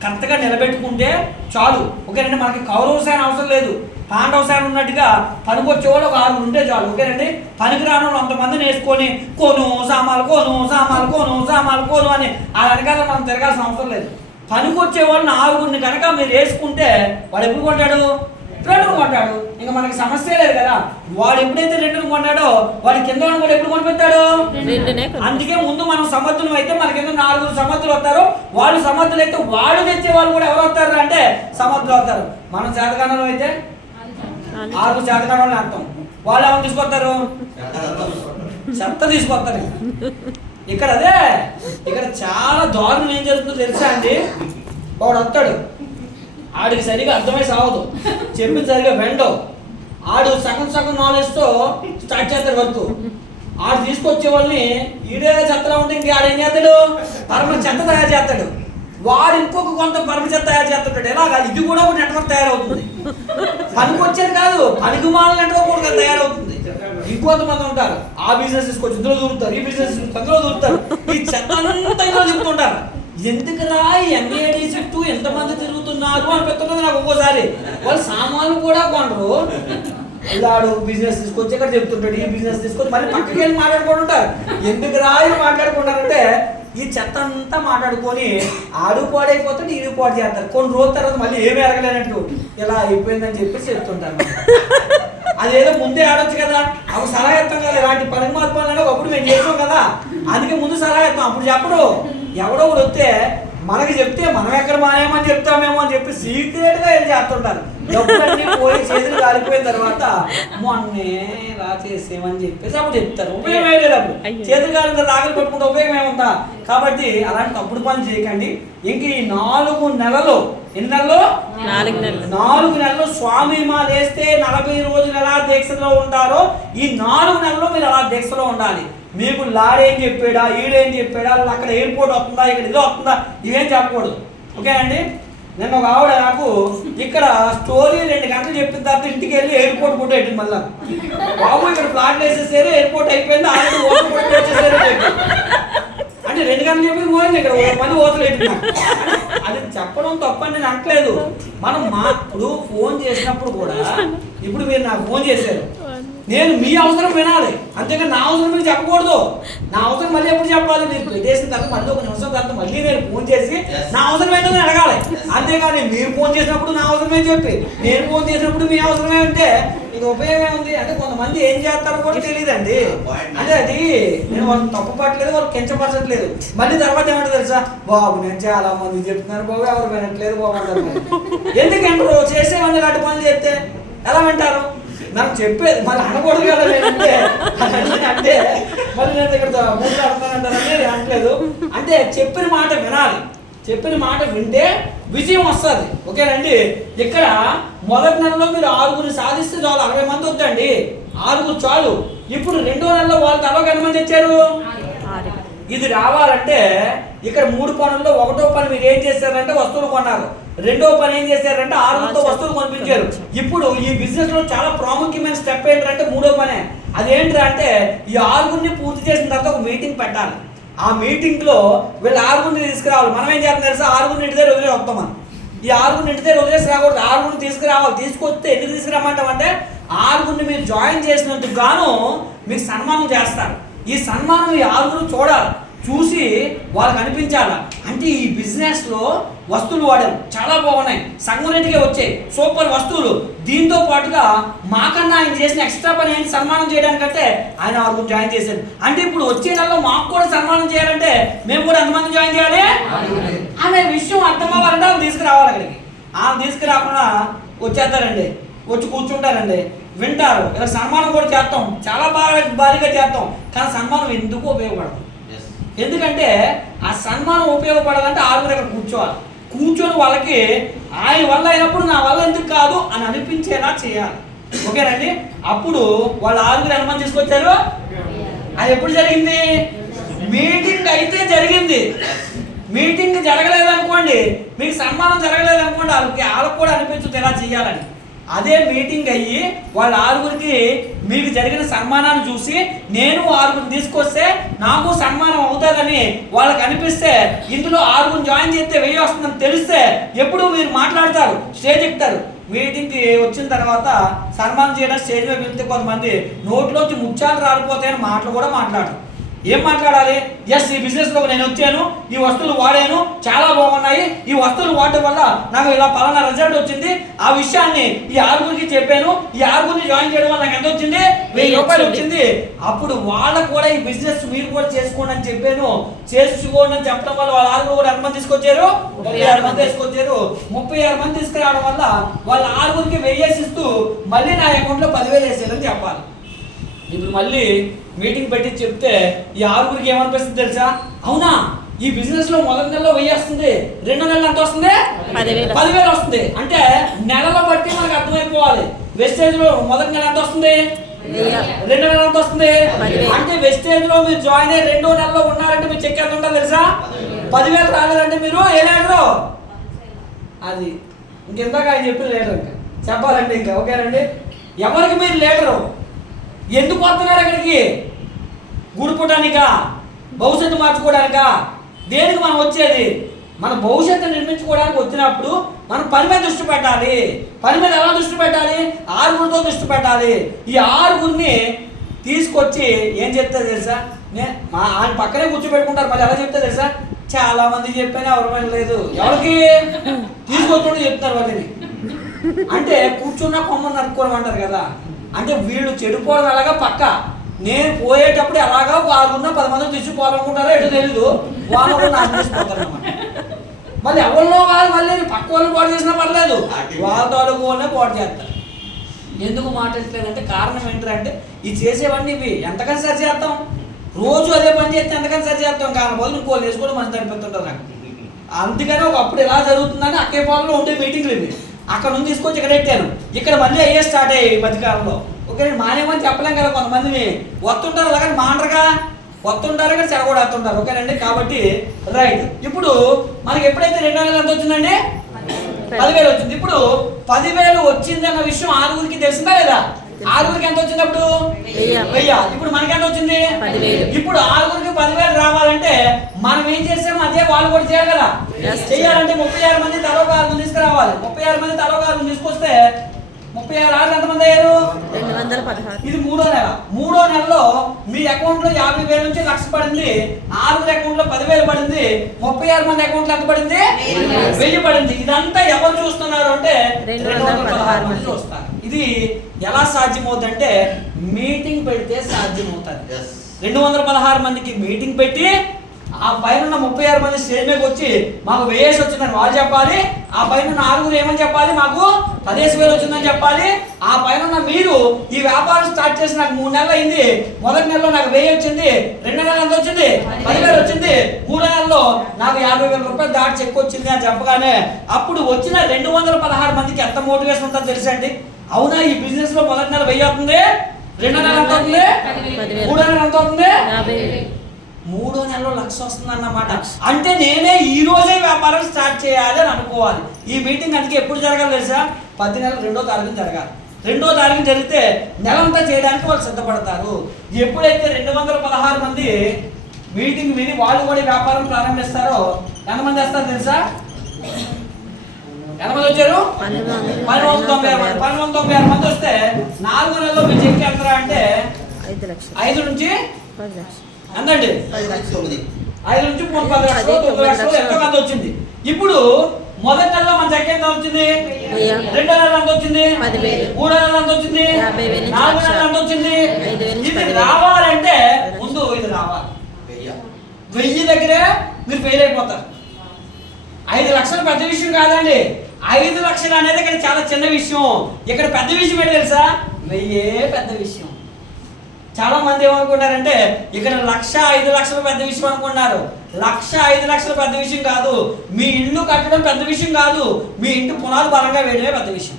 కరెక్ట్గా నిలబెట్టుకుంటే చాలు, ఓకేనండి. మనకి కౌరవసాయం అవసరం లేదు. పాండవసాయం ఉన్నట్టుగా పనికొచ్చేవాళ్ళు ఒక 6 ఉంటే చాలు, ఓకేనండి. పనికి రాని వాళ్ళు అంతమందిని వేసుకొని కొను సామాలు అని ఆ వెనకాల మనం తిరగాల్సిన అవసరం లేదు. పనికొచ్చే వాళ్ళని 6గురిని కనుక మీరు వేసుకుంటే వాడు ఎప్పుడు కొంటాడు? 2 కొంటాడు. ఇంకా మనకి సమస్య లేదు కదా. వాడు ఎప్పుడైతే 2 కొంటాడో వాడి కింద కూడా ఎప్పుడు కొనిపెట్టాడు? 2నే. అందుకే ముందు మనం సమర్థులు అయితే మన కింద 4 సమర్థులు వస్తారు. వాళ్ళు సమర్థులు అయితే వాడు తెచ్చే వాళ్ళు కూడా ఎవరు వస్తారు అంటే సమర్థులు వస్తారు. మనం చేతకాణంలో అయితే 6 చేతకాణంలో అర్థం. వాళ్ళు ఏమైనా తీసుకొస్తారు? చెత్త తీసుకొస్తారు. ఇక్కడ చాలా దారుణం ఏం జరుగుతుందో తెలుసా అండి? వాడు వస్తాడు, ఆడికి సరిగా అర్థమై సావదు, చెప్పి సరిగా వెండవు. ఆడు సగం నాలెడ్జ్తో స్టార్ట్ చేస్తాడు వర్క్. ఆడు తీసుకొచ్చే వాళ్ళని ఈడే చెత్తలో ఉంటే ఇంక ఆడు ఏం చేస్తాడు? పరమ చెత్త తయారు చేస్తాడు. వాడు ఇంకొక కొంత పరమ చెత్త తయారు చేస్తుంటాడు. ఎలాగా? ఇది కూడా ఒక నెట్వర్క్ తయారవుతుంది. పనికి వచ్చేది కాదు, పనికి మాల నెట్వర్క్ కూడా తయారవుతుంది. ఇంకొంతమంది ఉంటారు, ఆ బిజినెస్ తీసుకొచ్చి ఇందులో దూరుతారు, ఈ బిజినెస్ అందులో దూరుతారు. ఈ చెత్త అంతా ఇందులో చెప్తుంటారు. ఎందుకురా ఎంఏడి చుట్టూ ఎంతమంది తిరుగుతున్నారు అనిపిస్తున్నది నాకు ఒక్కోసారి. వాళ్ళు సామాన్లు కూడా కొనరు. ఇలాడు బిజినెస్ తీసుకొచ్చి ఇక్కడ చెప్తుంటాడు, ఈ బిజినెస్ తీసుకొచ్చి మళ్ళీ పక్కకి వెళ్ళి మాట్లాడుకుంటుంటారు. ఎందుకురా ఇది మాట్లాడుకుంటారంటే ఈ చెత్త అంతా మాట్లాడుకొని ఆడు పాడైపోతాడు, ఈడు పాడు చేస్తారు. కొన్ని రోజుల తర్వాత మళ్ళీ ఏమి ఎరగలేనట్టు ఇలా అయిపోయిందని చెప్పి చెప్తుంటారు. అదేదో ముందే ఆడొచ్చు కదా, అప్పుడు సలహా ఇస్తాం కదా. ఇలాంటి పని మార్పాలని ఒకప్పుడు మేము చేసాం కదా, అందుకే ముందు సలహా ఇస్తాం. అప్పుడు చెప్పడు, ఎవడో ఒకడు వస్తే మనకి చెప్తే మనం ఎక్కడ మానేమని చెప్తామేమో అని చెప్పి సీక్రెట్గా వెళ్ళి చేస్తుంటారు. డబ్బులన్నీ పోయి చేతులు కాలిపోయిన తర్వాత మొన్నే ఇలా చేసేమని చెప్పేసి అప్పుడు చెప్తారు. ఉపయోగం ఏం లేదు. అప్పుడు చేతులు కాలిన రాగలు పట్టుకుంటే ఉపయోగం ఏముందా? కాబట్టి అలాంటి తప్పుడు పనులు చేయకండి. ఇంక ఈ 4 నెలలు ఎన్ని నెలలు? 4 నెలలు. 4 నెలలు స్వామి మాల వేస్తే 40 రోజులు ఎలా దీక్షలో ఉంటారో ఈ 4 నెలలు మీరు అలా దీక్షలో ఉండాలి. మీకు లాడేం చెప్పాడా, ఈడేం చెప్పాడా, అక్కడ ఎయిర్పోర్ట్ వస్తుందా, ఇక్కడ ఇదో వస్తుందా, ఇవేం చెప్పకూడదు. ఓకేనండి. నిన్న ఒక ఆవిడ నాకు ఇక్కడ స్టోరీ 2 గంటలు చెప్పిన తర్వాత ఇంటికి వెళ్ళి ఎయిర్పోర్ట్ ఫోటో పెట్టింది. మళ్ళీ బాబు ఇక్కడ ఫ్లాట్లు వేసేసారు, ఎయిర్పోర్ట్ అయిపోయింది, ఆల్రెడీ ఓట్లు ఫోటో వచ్చేసారు అంటే 2 గంటలు చెప్పి పోయింది. ఇక్కడ 10 మంది ఓట్లు పెట్టినా అది చెప్పడం తప్పని నేను అనట్లేదు. మనం ఇప్పుడు ఫోన్ చేసినప్పుడు కూడా ఇప్పుడు మీరు నాకు ఫోన్ చేశారు, నేను మీ అవసరం వినాలి, అంతేకాని నా అవసరం మీకు చెప్పకూడదు. నా అవసరం మళ్ళీ ఎప్పుడు చెప్పాలి? మీరు పెట్టేసిన తర్వాత మళ్ళీ 1 నిమిషం తర్వాత మళ్ళీ నేను ఫోన్ చేసి నా అవసరం ఏంటో నేను అడగాలి. అంతేకాని మీరు ఫోన్ చేసినప్పుడు నా అవసరమే చెప్పి నేను ఫోన్ చేసినప్పుడు మీ అవసరమే అంటే ఇది ఉపయోగమే ఉంది. అంటే కొంతమంది ఏం చేస్తారో కూడా తెలియదండి. అంటే అది నేను వాళ్ళని తప్పు పట్టలేదు, వాళ్ళు కించపరచట్లేదు. మళ్ళీ తర్వాత ఏమంటే తెలుసా, బాబు నేను చాలా మంది చెప్తున్నారు బాబు, ఎవరు వినట్లేదు బాబు అంటారు. ఎందుకంటారు? చేసేవాడిని ఇలాంటి పనులు చెప్తే ఎలా వింటారు? నాకు చెప్పేది మళ్ళీ అనకూడదు కదా. నేనంటే అంటే మళ్ళీ నేను ఇక్కడ మూడు ఆడుతానంటారని అనట్లేదు. అంటే చెప్పిన మాట వినాలి, చెప్పిన మాట వింటే విజయం వస్తుంది. ఓకేనండి. ఇక్కడ మొదటి నెలలో మీరు 6 సాధిస్తే చాలు, 60 మంది వద్దండి, 6 చాలు. ఇప్పుడు 2వ నెలలో వాళ్ళు తర్వాత ఎంతమంది తెచ్చారు? ఇది రావాలంటే ఇక్కడ 3 పనుల్లో 1వ పని మీరు ఏం చేశారంటే వస్తువులు కొన్నారు, 2వ పని ఏం చేశారంటే 6తో వస్తువులు కొనిపించారు. ఇప్పుడు ఈ బిజినెస్ లో చాలా ప్రాముఖ్యమైన స్టెప్ ఏంటంటే 3వ పనే. అదేంటంటే ఈ 6 పూర్తి చేసిన తర్వాత ఒక మీటింగ్ పెట్టాలి. ఆ మీటింగ్ లో వీళ్ళు 6 తీసుకురావాలి. మనం ఏం చేస్తాం తెలుసా, 6 ఇంటి దగ్గర వదిలే వస్తాం. మనం ఈ 6 ఇంటి దగ్గర వదిలేసి రాకూడదు, 6 తీసుకురావాలి. తీసుకొస్తే ఎందుకు తీసుకురామంటామంటే 6 మీరు జాయిన్ చేసినందుకు గాను మీకు సన్మానం చేస్తారు. ఈ సన్మానం ఈ 6 చూడాలి, చూసి వాళ్ళకి అనిపించాలా. అంటే ఈ బిజినెస్ లో వస్తువులు వాడారు, చాలా బాగున్నాయి, సగం రేటుకే వచ్చాయి, సూపర్ వస్తువులు. దీంతో పాటుగా మాకన్నా ఆయన చేసిన ఎక్స్ట్రా పని ఏంటి, సన్మానం చేయడానికంటే ఆయన 6 జాయిన్ చేశారు. అంటే ఇప్పుడు వచ్చే నెలలో మాకు కూడా సన్మానం చేయాలంటే మేము కూడా ఎంతమంది జాయిన్ చేయాలి అనే విషయం అర్థం అవ్వాలంటే వాళ్ళు తీసుకురావాలి. అక్కడికి తీసుకురాకుండా వచ్చేస్తారండి, వచ్చి కూర్చుంటారండి, వింటారు. ఇలా సన్మానం కూడా చేస్తాం, చాలా భారీగా చేస్తాం. కానీ సన్మానం ఎందుకు ఉపయోగపడదు? ఎందుకంటే ఆ సన్మానం ఉపయోగపడాలంటే 6 ఇక్కడ కూర్చోవాలి. కూర్చొని వాళ్ళకి ఆయన వల్ల అయినప్పుడు నా వల్ల ఎందుకు కాదు అని అనిపించేలా చేయాలి. ఓకేనండి. అప్పుడు వాళ్ళు 6 ఎంతమంది తీసుకొచ్చారు? అది ఎప్పుడు జరిగింది? మీటింగ్ అయితే జరిగింది. మీటింగ్ జరగలేదు అనుకోండి, మీకు సన్మానం జరగలేదు అనుకోండి, వాళ్ళకి కూడా అనిపించదు ఎలా చేయాలని. అదే మీటింగ్ అయ్యి వాళ్ళ 6 మీకు జరిగిన సన్మానాన్ని చూసి నేను 6 తీసుకొస్తే నాకు సన్మానం అవుతుందని వాళ్ళకి అనిపిస్తే, ఇందులో 6 జాయిన్ చేస్తే 1000 వస్తుందని తెలిస్తే ఎప్పుడు మీరు మాట్లాడతారు, స్టేజ్ ఎక్కుతారు. మీటింగ్కి వచ్చిన తర్వాత సన్మానం చేయడం స్టేజ్ మీద వెళ్తే కొంతమంది నోట్లోంచి ముత్యాలు రాలిపోతాయని మాటలు కూడా మాట్లాడరు. ఏం మాట్లాడాలి? ఎస్, ఈ బిజినెస్లో నేను వచ్చాను, ఈ వస్తువులు వాడాను, చాలా బాగున్నాయి, ఈ వస్తువులు వాడటం వల్ల నాకు ఇలా పలానా రిజల్ట్ వచ్చింది, ఆ విషయాన్ని ఈ 6 చెప్పాను, ఈ 6 జాయిన్ చేయడం వల్ల నాకు ఎంత వచ్చింది? 1000 రూపాయలు వచ్చింది. అప్పుడు వాళ్ళకు కూడా ఈ బిజినెస్ మీరు కూడా చేసుకోండి అని చెప్పాను, చేసుకోండి అని చెప్పడం వల్ల వాళ్ళ 6 కూడా ఎంతమంది తీసుకొచ్చారు? 36 మంది తీసుకొచ్చారు. 36 మంది తీసుకురావడం వల్ల వాళ్ళ 6 1000 మళ్ళీ నా అకౌంట్లో 10,000 వేసేయాలని చెప్పాలి. ఇప్పుడు మళ్ళీ మీటింగ్ పెట్టి చెప్తే ఈ 6 ఏమనిపిస్తుంది తెలుసా, అవునా ఈ బిజినెస్ లో మొదటి నెలలో 1000 వస్తుంది, 2వ నెలలో ఎంత వస్తుంది? 10,000 వస్తుంది. అంటే నెలలో బట్టి మనకు అర్థమైపోవాలి. వెస్టేజ్ లో మొదటి నెల ఎంత వస్తుంది, 2వ నెల ఎంత వస్తుంది. అంటే వెస్టేజ్ లో మీరు జాయిన్ అయ్యి 2వ నెలలో ఉన్నారంటే మీరు చెక్ ఎంత ఉండాలి తెలుసా? 10,000 రాలేదంటే మీరు ఏ లీడరు అది ఇంకెందాక ఆయన చెప్పిన లీడర్ ఇంకా చెప్పాలంటే ఇంకా. ఓకేనండి. ఎవరికి మీరు లీడరు? ఎందుకు వస్తున్నారు అక్కడికి? గుడిపుటానికా, భవిష్యత్తు మార్చుకోవడానికా? దేనికి మనం వచ్చేది? మన భవిష్యత్తు నిర్మించుకోవడానికి వచ్చినప్పుడు మనం పని మీద దృష్టి పెట్టాలి. పని మీద ఎలా దృష్టి పెట్టాలి? 6 దృష్టి పెట్టాలి. ఈ 6 తీసుకొచ్చి ఏం చెప్తారు తెలుసా, ఆయన పక్కనే కూర్చోబెట్టుకుంటారు. మళ్ళీ ఎలా చెప్తారు తెలుసా, చాలా మంది చెప్పాను ఎవరు లేదు, ఎవరికి తీసుకొచ్చి చెప్తారు వాళ్ళని. అంటే కూర్చున్నా కొమ్మని నరుక్కోమంటారు కదా. అంటే వీళ్ళు చెడిపోవడం ఎలాగా పక్క, నేను పోయేటప్పుడు ఎలాగా 6 10 మంది తీసుకుపోవాలనుకుంటారో ఎటు తెలీదు, వాళ్ళు కూడా నాకు తీసుకుపోతారు అన్నమాట. మళ్ళీ ఎవరిలో కాదు, మళ్ళీ పక్క వాళ్ళని పాటు చేసినా పర్లేదు, వాళ్ళతో వాళ్ళనే పాటు చేస్తారు. ఎందుకు మాట్లాడలేదంటే కారణం ఏంటంటే ఈ చేసేవన్నీ ఇవి ఎంతకని సరి చేస్తాం, రోజు అదే పని చేస్తే ఎంతకని సరి చేస్తాం. కానీ బదులు ఇంకో వేసుకోవడం మంచి అనిపిస్తుంటుంది నాకు. అందుకని ఒకప్పుడు ఎలా జరుగుతుందని అక్కేపాలలో ఉండే మీటింగ్లు ఇవి. అక్కడ నుంచి తీసుకొచ్చి ఇక్కడ పెట్టాను. ఇక్కడ మళ్ళీ అయ్యే స్టార్ట్ అయ్యాయి ఈ మధ్యకాలంలో. ఓకే, నేను మానేమని చెప్పలేం కదా, కొంతమందిని వస్తుంటారు అలాగని మానరుగా, వస్తుంటారు కానీ చెడగొడ వస్తుంటారు. ఓకేనండి, కాబట్టి రైట్. ఇప్పుడు మనకి ఎప్పుడైతే 2,000 ఎంత వచ్చిందండి, 10,000 వచ్చింది. ఇప్పుడు 10,000 వచ్చింది అన్న విషయం ఆరుగురికి తెలిసిందా లేదా? ఆరుగురికి ఎంత వచ్చింది అప్పుడు? 1000. ఇప్పుడు మనకి ఎంత వచ్చింది? 10,000. ఇప్పుడు ఆరుగురికి 10,000 రావాలంటే మనం ఏం చేసామో అదే వాళ్ళు కూడా చేయాలి కదా. చేయాలంటే 36 మంది తలో ఒక 6 తీసుకురావాలి. 36 మంది తలో ఒక 6 తీసుకొస్తే 36 ఎంతమంది అయ్యారు? 216. ఇది మూడో నెల. మూడో నెలలో మీ అకౌంట్ లో 50,000 నుంచి 1,00,000 పడింది. ఆరుగురు అకౌంట్ లో 10,000 పడింది. 36 మంది అకౌంట్ లో ఎంత పడింది? 1000 పడింది. ఇదంతా ఎవరు చూస్తున్నారు అంటే 216 మంది చూస్తారు. ఇది ఎలా సాధ్యమవుతుందంటే మీటింగ్ పెడితే సాధ్యమవుతుంది. 216 మందికి మీటింగ్ పెట్టి ఆ పైన 36 మంది స్టేజ్ మీదకి వచ్చి మాకు 1000 వచ్చిందని వాళ్ళు చెప్పాలి. ఆ పైన 4 ఏమని చెప్పాలి? మాకు 15,000 వచ్చిందని చెప్పాలి. ఆ పైన మీరు ఈ వ్యాపారం స్టార్ట్ చేసి నాకు 3 నెలలు అయింది, మొదటి నెలలో నాకు 1000 వచ్చింది, రెండో నెల ఎంత వచ్చింది? 10,000 వచ్చింది, మూడో నెలలో నాకు 50,000 రూపాయలు దాటి చెక్ వచ్చింది అని చెప్పగానే అప్పుడు వచ్చిన 216 మందికి ఎంత మోటివేషన్ ఉంటుందో తెలుసండి. అవునా, ఈ బిజినెస్ లో మొదటి నెల 1000 అవుతుంది, రెండో నెల ఎంత అవుతుంది, 10,000, మూడో నెల ఎంత అవుతుంది, 50,000, మూడో నెలలో 1,00,000 వస్తుంది అన్నమాట. అంటే నేనే ఈ రోజే వ్యాపారం స్టార్ట్ చేయాలి అని అనుకోవాలి. ఈ మీటింగ్ అందుకే ఎప్పుడు జరగాలి తెలుసా? 10 నెలల 2వ తారీఖున జరగాలి. 2వ తారీఖున జరిగితే నెలంతా చేయడానికి వాళ్ళు సిద్ధపడతారు. ఎప్పుడైతే 216 మంది మీటింగ్ విని వాళ్ళు కూడా వ్యాపారం ప్రారంభిస్తారో ఎంతమంది వస్తారు తెలుసా? ఎంతమంది వచ్చారు? 1296 మంది వస్తే 4 నెలల్లో మీరు చెక్ ఎంతరా అంటే 5 లక్షలు, 5 నుంచి 10 లక్షలు, ఎంతండి? 10 లక్షలు, 5 నుంచి 10 లక్షలు, 9 లక్షలు ఎంతో కొంత వచ్చింది. ఇప్పుడు మొదటి నెలలో మన చెక్ ఎంత వచ్చింది? 1000. రెండో నెల ఎంత వచ్చింది? 10,000. మూడో నెల ఎంత వచ్చింది? 50,000. నాలుగో నెల ఎంత వచ్చింది? 5,000 నుంచి ఇది 10,000. రావాలంటే ముందు ఇది రావాలి. 1000 దగ్గరే మీరు ఫెయిల్ అయిపోతారు. 5 లక్షలు పెద్ద విషయం కాదండి. 5 లక్షలు అనేది ఇక్కడ చాలా చిన్న విషయం. ఇక్కడ పెద్ద విషయం ఏంటి తెలుసా? 1000 పెద్ద విషయం. చాలా మంది ఏమనుకుంటారంటే ఇక్కడ 1,05 లక్షలు పెద్ద విషయం అనుకున్నారు. 1,05 లక్షలు పెద్ద విషయం కాదు. మీ ఇల్లు కట్టడం పెద్ద విషయం కాదు. మీ ఇంటి పునాది బలంగా వేయడమే పెద్ద విషయం.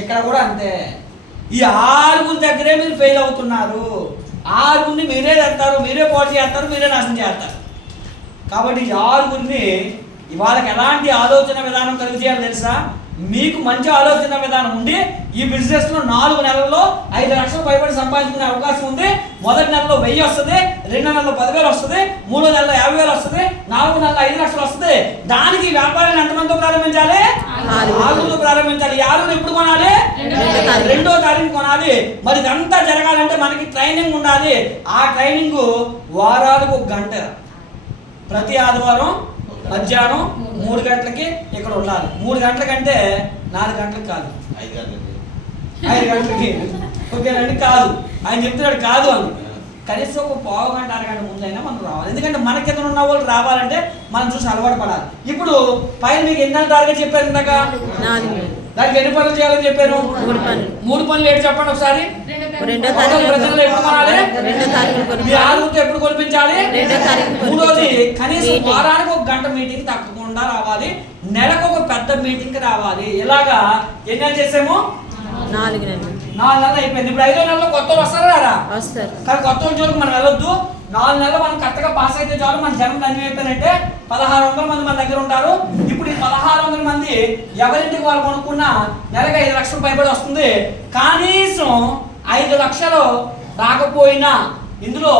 ఇక్కడ కూడా అంతే. ఈ 6 దగ్గరే మీరు ఫెయిల్ అవుతున్నారు. 6 మీరే తెస్తారు, మీరే పాడు చేస్తారు, మీరే నాశనం చేస్తారు. కాబట్టి ఈ 6 వాళ్ళకి ఎలాంటి ఆలోచన విధానం కలిగి చేయాలి తెలుసా? మీకు మంచి ఆలోచన విధానం ఉండి ఈ బిజినెస్ లో 4 నెలల్లో 5 లక్షలు పైబడి సంపాదించుకునే అవకాశం ఉంది. మొదటి నెలలో 1000 వస్తుంది, రెండో నెలలో 10,000 వస్తుంది, మూడో నెలలో 50,000 వస్తుంది, నాలుగో నెలలో 5 లక్షలు వస్తుంది. దానికి వ్యాపారాన్ని ఎంతమందితో ప్రారంభించాలి? 6 ప్రారంభించాలి. 6 ఎప్పుడు కొనాలి? 2వ తారీఖు కొనాలి. మరి ఇదంతా జరగాలంటే మనకి ట్రైనింగ్ ఉండాలి. ఆ ట్రైనింగ్ వారానికి 1 గంట, ప్రతి ఆదివారం మధ్యాహ్నం 3 గంటలకి ఇక్కడ ఉండాలి. 3 గంటలకంటే 4 గంటలకు కాదు, 5 గంటలకి. ఓకేనండి, కాదు ఆయన చెప్తున్నాడు కాదు అని. కనీసం ఒక పావు గంట, అరగంట ముందైనా మనం రావాలి. ఎందుకంటే మన కింద ఉన్న వాళ్ళు రావాలంటే మనం చూసి అలవాటు పడాలి. ఇప్పుడు పైన మీకు ఎన్ని టార్గెట్ చెప్పారు ఇందాక? 4. దానికి ఎన్ని పనులు చేయాలని చెప్పారు? 3 పనులు. 3 పనులు ఏంటి చెప్పండి ఒకసారి. 2వ తారీఖు ప్రజలు ఎప్పుడు కొనాలి? 2వ తారీఖు మీ కొనుక్కోవాలి. 6 ఎప్పుడు కొనిపించాలి? 2వ తారీఖు మూడోది కనీసం మీటింగ్. వారానికి 1 గంట మీటింగ్ తప్పకుండా రావాలి. నెలకు ఒక పెద్ద మీటింగ్ రావాలి. ఇలాగా ఎన్ని నెలలు చేసాము? 4 నెలలు. 4 నెలలు అయిపోయింది. ఇప్పుడు 5వ నెలలో కొత్త వాళ్ళు వస్తారా రారా? వస్తారు. కానీ కొత్త వాళ్ళ జోలికి మనం వెళ్ళొద్దు. 4 నెలలు మనం కరెక్ట్గా పాస్ అయితే చాలు. మన జనం అన్ని అయిపోయినట్టే. 1,600 మంది మన దగ్గర ఉంటారు. ఇప్పుడు ఈ 1,600 మంది ఎవరింటికి వాళ్ళు కొనుక్కున్నా నెలకు 5 లక్షలు పైబడి వస్తుంది. కనీసం 5 లక్షలు రాకపోయినా ఇందులో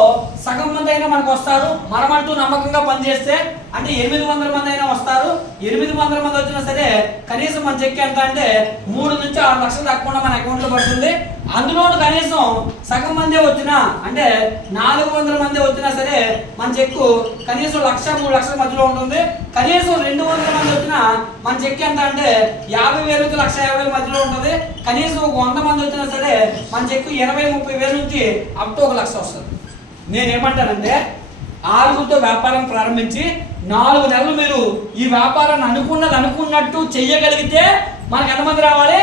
సగం మంది అయినా మనకు వస్తారు. మనమంటూ నమ్మకంగా పనిచేస్తే అంటే 800 మంది అయినా వస్తారు. 800 మంది వచ్చినా సరే కనీసం మన చెక్ ఎంత అంటే 3 నుంచి 6 లక్షలు తప్పకుండా మన అకౌంట్లో పడుతుంది. అందులో కనీసం సగం మందే వచ్చినా అంటే 400 మంది వచ్చినా సరే మన చెక్కు కనీసం 1,00,000 3 లక్షల మధ్యలో ఉంటుంది. కనీసం 200 మంది వచ్చినా మన చెక్ ఎంత అంటే 50,000 నుంచి 1,50,000 మధ్యలో ఉంటుంది. కనీసం 100 మంది వచ్చినా సరే మన చెక్కు 20-30 వేల నుంచి అప్ టు 1,00,000 వస్తుంది. నేనేమంటానంటే 6తో వ్యాపారం ప్రారంభించి 4 నెలలు మీరు ఈ వ్యాపారాన్ని అనుకున్నట్టు చెయ్యగలిగితే మనకు ఎంతమంది రావాలి?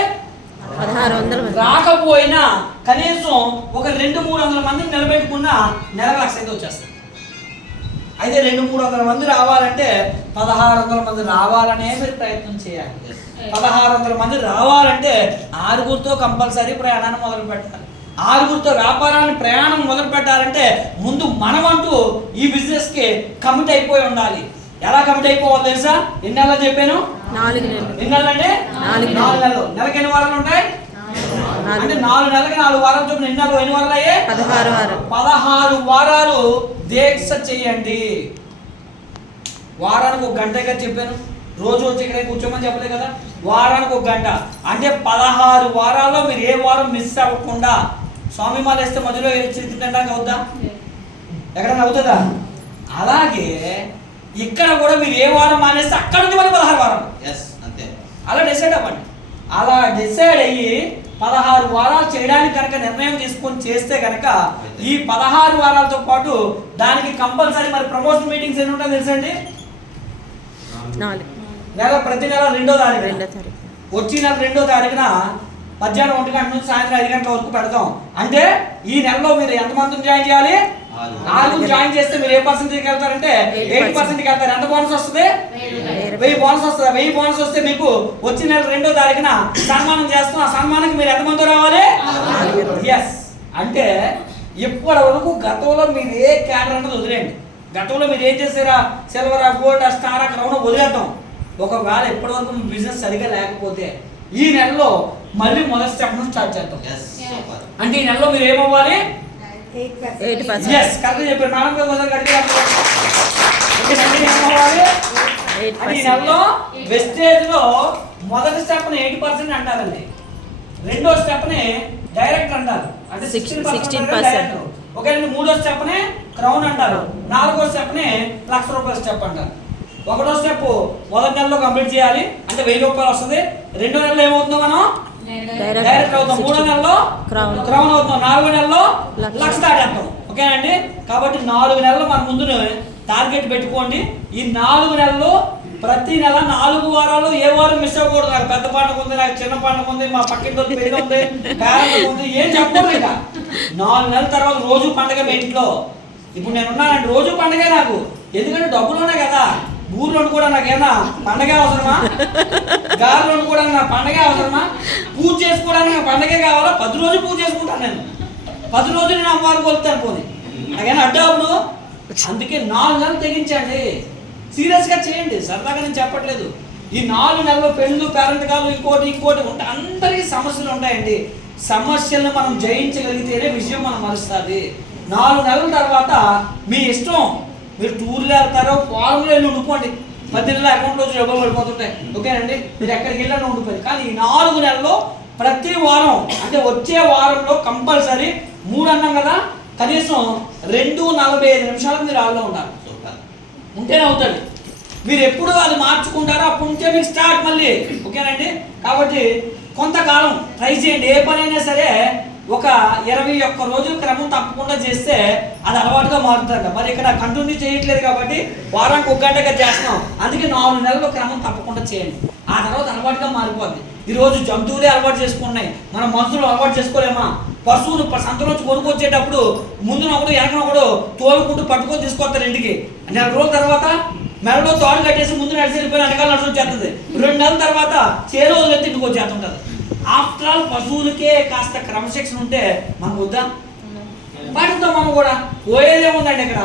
1,600 మంది. రాకపోయినా కనీసం ఒక 200-300 మందిని నిలబెట్టుకున్న నెలకు 1,00,000 అయితే వచ్చేస్తుంది. అయితే 200-300 మంది రావాలంటే 1600 మంది రావాలనే మీరు ప్రయత్నం చేయాలి. 1600 మంది రావాలంటే 6గురితో కంపల్సరీ ప్రయాణాన్ని మొదలు పెట్టాలి. 6గురితో వ్యాపారాన్ని ప్రయాణం మొదలు పెట్టాలంటే ముందు మనమంటూ ఈ బిజినెస్కి కమిట్ అయిపోయి ఉండాలి. ఎలా కమిట్ అయిపోవాలి తెలుసా? ఎన్ని నెలలు చెప్పాను? 4 నెలలు. ఎన్ని నెలలు అంటే 4 నెలలు. నెలకి ఎన్ని వారాలు ఉంటాయి? అంటే 4 నెలలకి 4 వారాలు చొప్పున ఎన్ని నెలలు? ఎన్ని వారాలు అయ్యాయి? 16 వారాలు. 16 వారాలు దీక్ష చేయండి. వారానికి 1 గంటగా చెప్పాను. రోజు వచ్చి ఇక్కడ కూర్చోమని చెప్పలేదు కదా. వారానికి 1 గంట అంటే 16 వారాల్లో మీరు ఏ వారం మిస్ అవ్వకుండా స్వామి మాల వేస్తే మధ్యలో తినడానికి అవుద్దా? ఎక్కడన్నా అవుతుందా? అలాగే ఇక్కడ కూడా మీరు ఏ వారం మానేస్తే అక్కడ నుంచి మరి 16 వారం అలా డిసైడ్ అవ్వండి. అలా డిసైడ్ అయ్యి 16 వారాలు చేయడానికి కనుక నిర్ణయం తీసుకొని చేస్తే కనుక ఈ 16 వారాలతో పాటు దానికి కంపల్సరీ మరి ప్రమోషన్ మీటింగ్స్ ఎన్ని ఉంటాయో తెలుసండి? 4. ప్రతి నెల 2వ తారీఖు. 2వ తారీఖు. వచ్చి నెల 2వ తారీఖున మధ్యాహ్నం 1 గంట నుంచి సాయంత్రం 5 గంటల వరకు పెడతాం. అంటే ఈ నెలలో మీరు ఎంతమందిని జాయిన్ చేయాలి? 6 జాయిన్ చేస్తే మీరు ఏ పర్సెంటేజ్కి వెళ్తారంటే 8%కి వెళ్తారు. ఎంత బోనస్ వస్తుంది? 1000 బోనస్ వస్తుంది. 1000 బోనస్ వస్తే మీకు వచ్చి నెల 2వ తారీఖున సన్మానం చేస్తాం. ఆ సన్మానానికి మీరు ఎంతమంది రావాలి? ఎస్. అంటే ఇప్పటి వరకు గతంలో మీరు ఏ క్యాడర్ అన్నది వదిలేండి. గతంలో మీరు ఏం చేసారా? సిల్వర్, గోల్డ్, స్టార్, క్రౌన్ వదిలేద్దాం. ఒకవేళ ఇప్పటి వరకు మీ బిజినెస్ సరిగా లేకపోతే ఈ నెలలో మళ్ళీ మొదటి స్టెప్ నుంచి స్టార్ట్ చేద్దాం. అంటే ఈ నెలలో మీరు ఏమవ్వాలి? 8%. ఎస్, కరెక్ట్ చెప్పారు మేడం గారు. మొదలు కట్టి ఏమవ్వాలి? అంటే ఈ నెలలో వెస్టేజ్ లో మొదటి స్టెప్ ని 8% అంటారండి. రెండో స్టెప్ ని డైరెక్ట్ అంటారు. అంటే 16%. ఒకవేళ మూడో స్టెప్ ని క్రౌన్ అంటారు. 4వ స్టెప్ ని ₹1,00,000 స్టెప్ అంటారు. 1వ స్టెప్ మొదటి నెలలో కంప్లీట్ చేయాలి అంటే ₹1000 వస్తుంది. 2వ నెలలో ఏమవుతుందో మనం డైరెక్ట్ అవుతాం. 3వ నెలలో క్రౌన్ అవుతాం. 4వ నెలలో లక్ష దాటేస్తాం. ఓకేనండి. కాబట్టి 4 నెలలు మన ముందు టార్గెట్ పెట్టుకోండి. ఈ 4 నెలలు ప్రతి నెల 4 వారాలు ఏ వారం మిస్ అవ్వకూడదు. నాకు పెద్ద పండుగ ఉంది, నాకు చిన్న పండుగ ఉంది, మా పక్కింటి పెళ్లి ఉంది, పేరెంట్ ఉంది, ఏం చెప్పకూడదు. ఇక 4 నెలల తర్వాత రోజు పండుగ మీ ఇంట్లో. ఇప్పుడు నేను ఉన్నానండి, రోజు పండుగ నాకు. ఎందుకంటే డబ్బులు ఉన్నాయి కదా. ఊర్లో కూడా నాకేనా పండగ అవసరమా? గారెలో కూడా నా పండగ అవసరమా? పూజ చేసుకోవడానికి నా పండగే కావాలా? 10 రోజులు పూజ చేసుకుంటాను నేను. 10 రోజులు నేను అమ్మవారికి కొలుతాను. పోనీ నాకేనా అడ్డా అప్పుడు? అందుకే 4 నెలలు తెగించండి. సీరియస్గా చేయండి. సరదాగా నేను చెప్పట్లేదు. ఈ 4 నెలలు పెళ్ళు, పేరెంట్ కాలు, ఇంకోటి ఉంటాయి. అందరికీ సమస్యలు ఉంటాయండి. సమస్యలను మనం జయించగలిగితేనే విజయం మనం మరుస్తుంది. 4 నెలల తర్వాత మీ ఇష్టం. మీరు టూర్లు వెళ్తారో ఫారెన్లో వెళ్ళి ఉండిపోండి. 10 నెలల అకౌంట్లో డబ్బులు పడిపోతుంటాయి. ఓకేనండి. మీరు ఎక్కడికి వెళ్ళాలో ఉండిపోయింది. కానీ ఈ 4 నెలల్లో ప్రతి వారం అంటే వచ్చే వారంలో కంపల్సరీ 3 అన్నాం కదా, కనీసం 2:45 నిమిషాలకు మీరు ఆల్లో ఉండాలి. ఉంటేనే అవుతుంది. మీరు ఎప్పుడు అది మార్చుకుంటారో అప్పుడు ఉంటే మీకు స్టార్ట్ మళ్ళీ. ఓకేనండి. కాబట్టి కొంతకాలం ట్రై చేయండి. ఏ పనైనా సరే ఒక 21 రోజులు క్రమం తప్పకుండా చేస్తే అది అలవాటుగా మారుతుంది. మరి ఇక్కడ కంటిన్యూ చేయట్లేదు కాబట్టి వారానికి 1 గంటగా చేస్తున్నాం. అందుకే 4 నెలలు క్రమం తప్పకుండా చేయండి. ఆ తర్వాత అలవాటుగా మారిపోద్ది. ఈరోజు జంతువులే అలవాటు చేసుకున్నాయి, మనం మనుషులు అలవాటు చేసుకోలేమా? పశువులు సంతలోంచి కొనుక్కొచ్చేటప్పుడు ముందునొకడు వెనకనొకడు తోలుకుంటూ పట్టుకొని తీసుకొస్తారు ఇంటికి. 4 రోజుల తర్వాత మెడలో తోడు కట్టేసి ముందు నడిచి వెళ్ళిపోయిన వెనకాల నడుచు వచ్చేస్తుంది. 2 నెలల తర్వాత చేరు వదిలేసి ఇంటికి వచ్చేస్తుంటుంది. ఆఫ్టర్ ఆల్ పశువులకే కాస్త క్రమశిక్షణ ఉంటే మనకు వద్దా? పాటిద్దాం మనం కూడా. పోయేదేముందండి ఇక్కడ?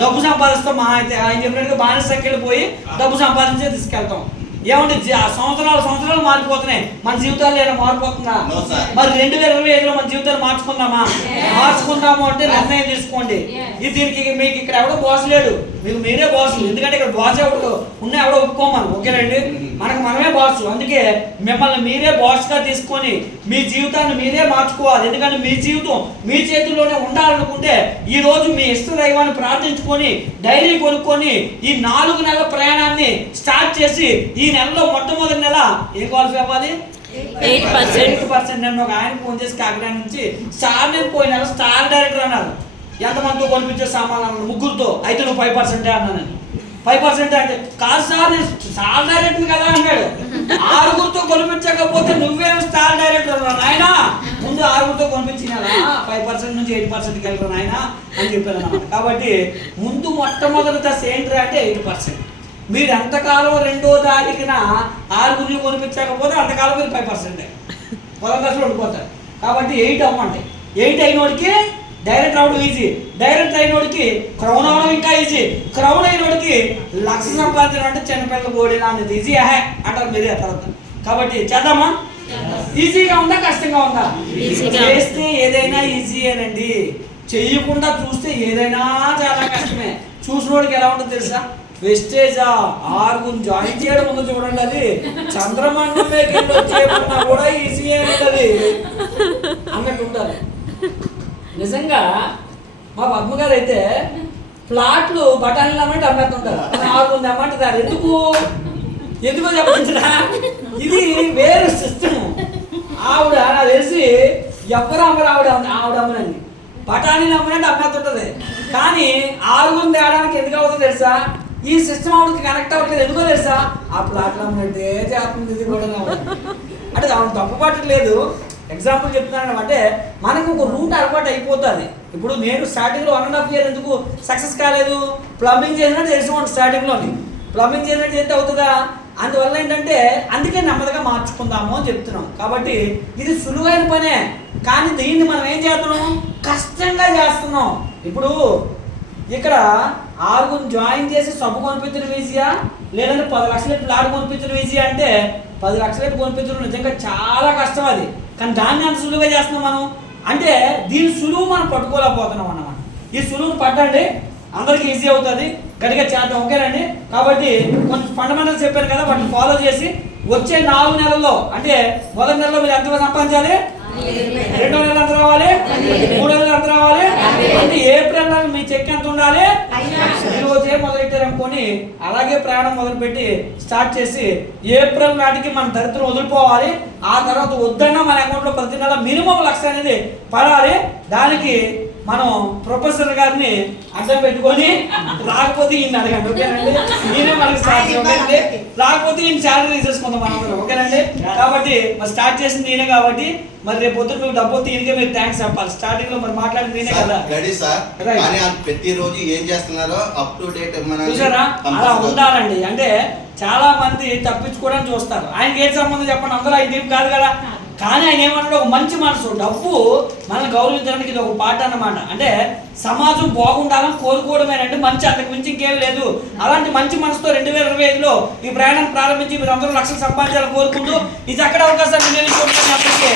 డబ్బు సంపాదిస్తాం. మా అయితే ఆయన చెప్పినట్టుగా బానిస సంఖ్యలు పోయి డబ్బు సంపాదించే తీసుకెళ్తాం. ఏమంటే సంవత్సరాలు మారిపోతున్నాయి. మన జీవితాలు ఏమైనా మారిపోతుందా? మరి 2025లో మన జీవితాలు మార్చుకుందామా? మార్చుకుందాము అంటే నిర్ణయం తీసుకోండి. దీనికి మీకు ఇక్కడ ఎవడో బాస్ లేడు, మీకు మీరే బాసులు. ఎందుకంటే ఇక్కడ బాస్ ఎవడు ఉన్నా ఎవడో ఒప్పుకోమను. ఓకేనండి. మనకు మనమే బాస్. అందుకే మిమ్మల్ని మీరే బాస్గా తీసుకొని మీ జీవితాన్ని మీరే మార్చుకోవాలి. ఎందుకంటే మీ జీవితం మీ చేతుల్లోనే ఉండాలనుకుంటే ఈ రోజు మీ ఇష్ట దైవాన్ని ప్రార్థించుకొని డైరీ కొనుక్కొని ఈ 4 నెలల ప్రయాణాన్ని స్టార్ట్ చేసి ఈ నెలలో మొట్టమొదటి నెల ఏం క్వాలిఫై అవ్వాలి? 8%. నేను ఒక ఆయన ఫోన్ చేసి కాకినాడ నుంచి, సార్ నేను పోయిన నెల స్టార్ డైరెక్టర్ అన్నారు. ఎంతమందితో కొనిపించే సామాన్లు అన్నాడు. 3గురితో. అయితే నువ్వు 5% అన్నాను. 5% అంటే కాదు సార్, నేను స్టార్ డైరెక్టర్ కదా అన్నాడు. ఆరుగురితో కొనిపించకపోతే నువ్వేం స్టార్ డైరెక్టర్ నాయనా, ముందు ఆరుగురితో కొనిపించినారా 5% నుంచి 8%కి వెళ్ళరు నాయనా అని చెప్పాను అన్నమాట. కాబట్టి ముందు మొట్టమొదటి దశ ఏంటి అంటే 8%. మీరు ఎంతకాలం రెండో తారీఖున ఆరుగురిని కొనిపించకపోతే అంతకాలం మీరు 5% మొదటి దశలో ఉండిపోతారు. కాబట్టి 8 అవ్వండి. 8 అయినోడికి డైరెక్ట్ అవడం ఈజీ, డైరెక్ట్ అయినోడికి క్రౌన్ అవడం ఇంకా ఈజీ, క్రౌన్ అయినోడికి లక్ష సంపాదించడం అంటే చిన్నపిల్లలు గోడినా అనేది ఈజీ అంటారు మీరే తర్వాత. కాబట్టి చేద్దామా? ఈజీగా ఉందా కష్టంగా ఉందా? చేస్తే ఏదైనా ఈజీయేనండి, చెయ్యకుండా చూస్తే ఏదైనా చాలా కష్టమే. చూసినోడికి ఎలా ఉంటుందో తెలుసా? వెస్టేజా ఆరుగురు జాయిన్ చేయడం ఉందో చూడండి, అది చంద్రమండలంలోకి వచ్చేయకుండా కూడా ఈజీ ఉంటుంది అన్నట్టు ఉండాలి. నిజంగా మా పద్మ గారు అయితే ప్లాట్లు బఠానీలు అమ్మంటే అమ్మేస్తుంటారు, 6 మంది అమ్మంటారు. ఎందుకో చెప్పరా, ఇది వేరే సిస్టమ్. ఆవిడ నాకు తెలిసి ఎవరు అమ్మరు, ఆవిడ అమ్మనండి. బఠానీలు అమ్మనంటే అమ్మేస్తుంటది, కానీ 6 మంది తేడానికి ఎందుకు అవుతుందో తెలుసా? ఈ సిస్టమ్ ఆవిడకి కనెక్ట్ అవ్వట్లేదు. ఎందుకో తెలుసా? ఆ ప్లాట్లు అమ్మనంటే చేస్తుంది ఇది కూడా. అంటే ఆవిడ తప్పుపాటు లేదు, ఎగ్జాంపుల్ చెప్తున్నాను. అంటే మనకు ఒక రూట్ అలవాటు అయిపోతుంది. ఇప్పుడు నేను స్టార్టింగ్లో 1.5 year ఎందుకు సక్సెస్ కాలేదు? ప్లంబింగ్ చేసినట్టు తెలుసుకోండి, స్టార్టింగ్లోని ప్లంబింగ్ చేసినట్టు చేస్తే అవుతుందా? అందువల్ల ఏంటంటే అందుకే నెమ్మదిగా మార్చుకుందాము అని చెప్తున్నాం. కాబట్టి ఇది సులువైన పనే, కానీ దీన్ని మనం ఏం చేస్తున్నాం? కష్టంగా చేస్తున్నాం. ఇప్పుడు ఇక్కడ 6 జాయిన్ చేసి సబ్బు కొనిపించడం ఈజీయా, లేదంటే 10 లక్షల ప్లాట్ కొనిపించడం ఈజీ అంటే 10 లక్షల కొనిపించడం నిజంగా చాలా కష్టం అది. కానీ దాన్ని అంత సులువుగా చేస్తున్నాం మనం. అంటే దీని సులువు మనం పట్టుకోలేకపోతున్నాం అన్నమాట. ఈ సులువును పట్టండి, అందరికీ ఈజీ అవుతుంది, గట్టిగా చేద్దాం. ఓకేనండి? కాబట్టి కొంచెం ఫండమెంటల్స్ చెప్పాను కదా, వాటిని ఫాలో చేసి వచ్చే 4 నెలల్లో, అంటే మొదటి నెలలో మీరు ఎంత సంపాదించాలి, రెండో నెలలు ఎంత రావాలి, మూడో నెలలు ఎంత రావాలి, అంటే ఏప్రిల్ నెల మీ చెక్ ఎంత ఉండాలి? ఈ రోజే మొదలెట్టారు అనుకొని అలాగే ప్రయాణం మొదలుపెట్టి స్టార్ట్ చేసి ఏప్రిల్ నాటికి మన దరిద్రం వదిలిపోవాలి. ఆ తర్వాత వద్దన్నా మన అకౌంట్లో ప్రతి నెల మినిమం 1,00,000 అనేది పడాలి. దానికి మనం ప్రొఫెసర్ గారిని అడ్డం పెట్టుకొని రాకపోతే ఈయన అడగండి. ఓకేనండి? ఈయనే మనకి స్టార్ట్ చేయండి, రాకపోతే ఈయన శాలరీ తీసేసుకుందాం మనందరం. ఓకేనండి? కాబట్టి మరి స్టార్ట్ చేసింది ఈయన, కాబట్టి మరి రేపు పొద్దున్న మీకు డబ్బు ఈయనకే మీరు థ్యాంక్స్ చెప్పాలి. స్టార్టింగ్ లో మరి మాట్లాడింది ఈయనే కదా. కానీ ప్రతిరోజు ఏం చేస్తున్నారో అప్ టు డేట్ చూసారా? అలా ఉండాలండి. అంటే చాలా మంది తప్పించుకోవడానికి చూస్తారు. ఆయనకి ఏం సంబంధం చెప్పండి, అందరూ ఆయన టీం కాదు కదా. కానీ ఆయన ఏమన్నాడు, ఒక మంచి మనసు, డబ్బు మనల్ని గౌరవించడానికి ఇది ఒక పాట అన్నమాట. అంటే సమాజం బాగుండాలని కోరుకోవడమేనండి మంచి, అంతకు మించి ఇంకేం లేదు. అలాంటి మంచి మనసుతో 2025లో ఈ ప్రయాణం ప్రారంభించి మీరు అందరూ లక్షలు సంపాదించాలని కోరుకుంటూ ఈ చక్కటి అవకాశాన్ని వినియోగించుకోవడానికి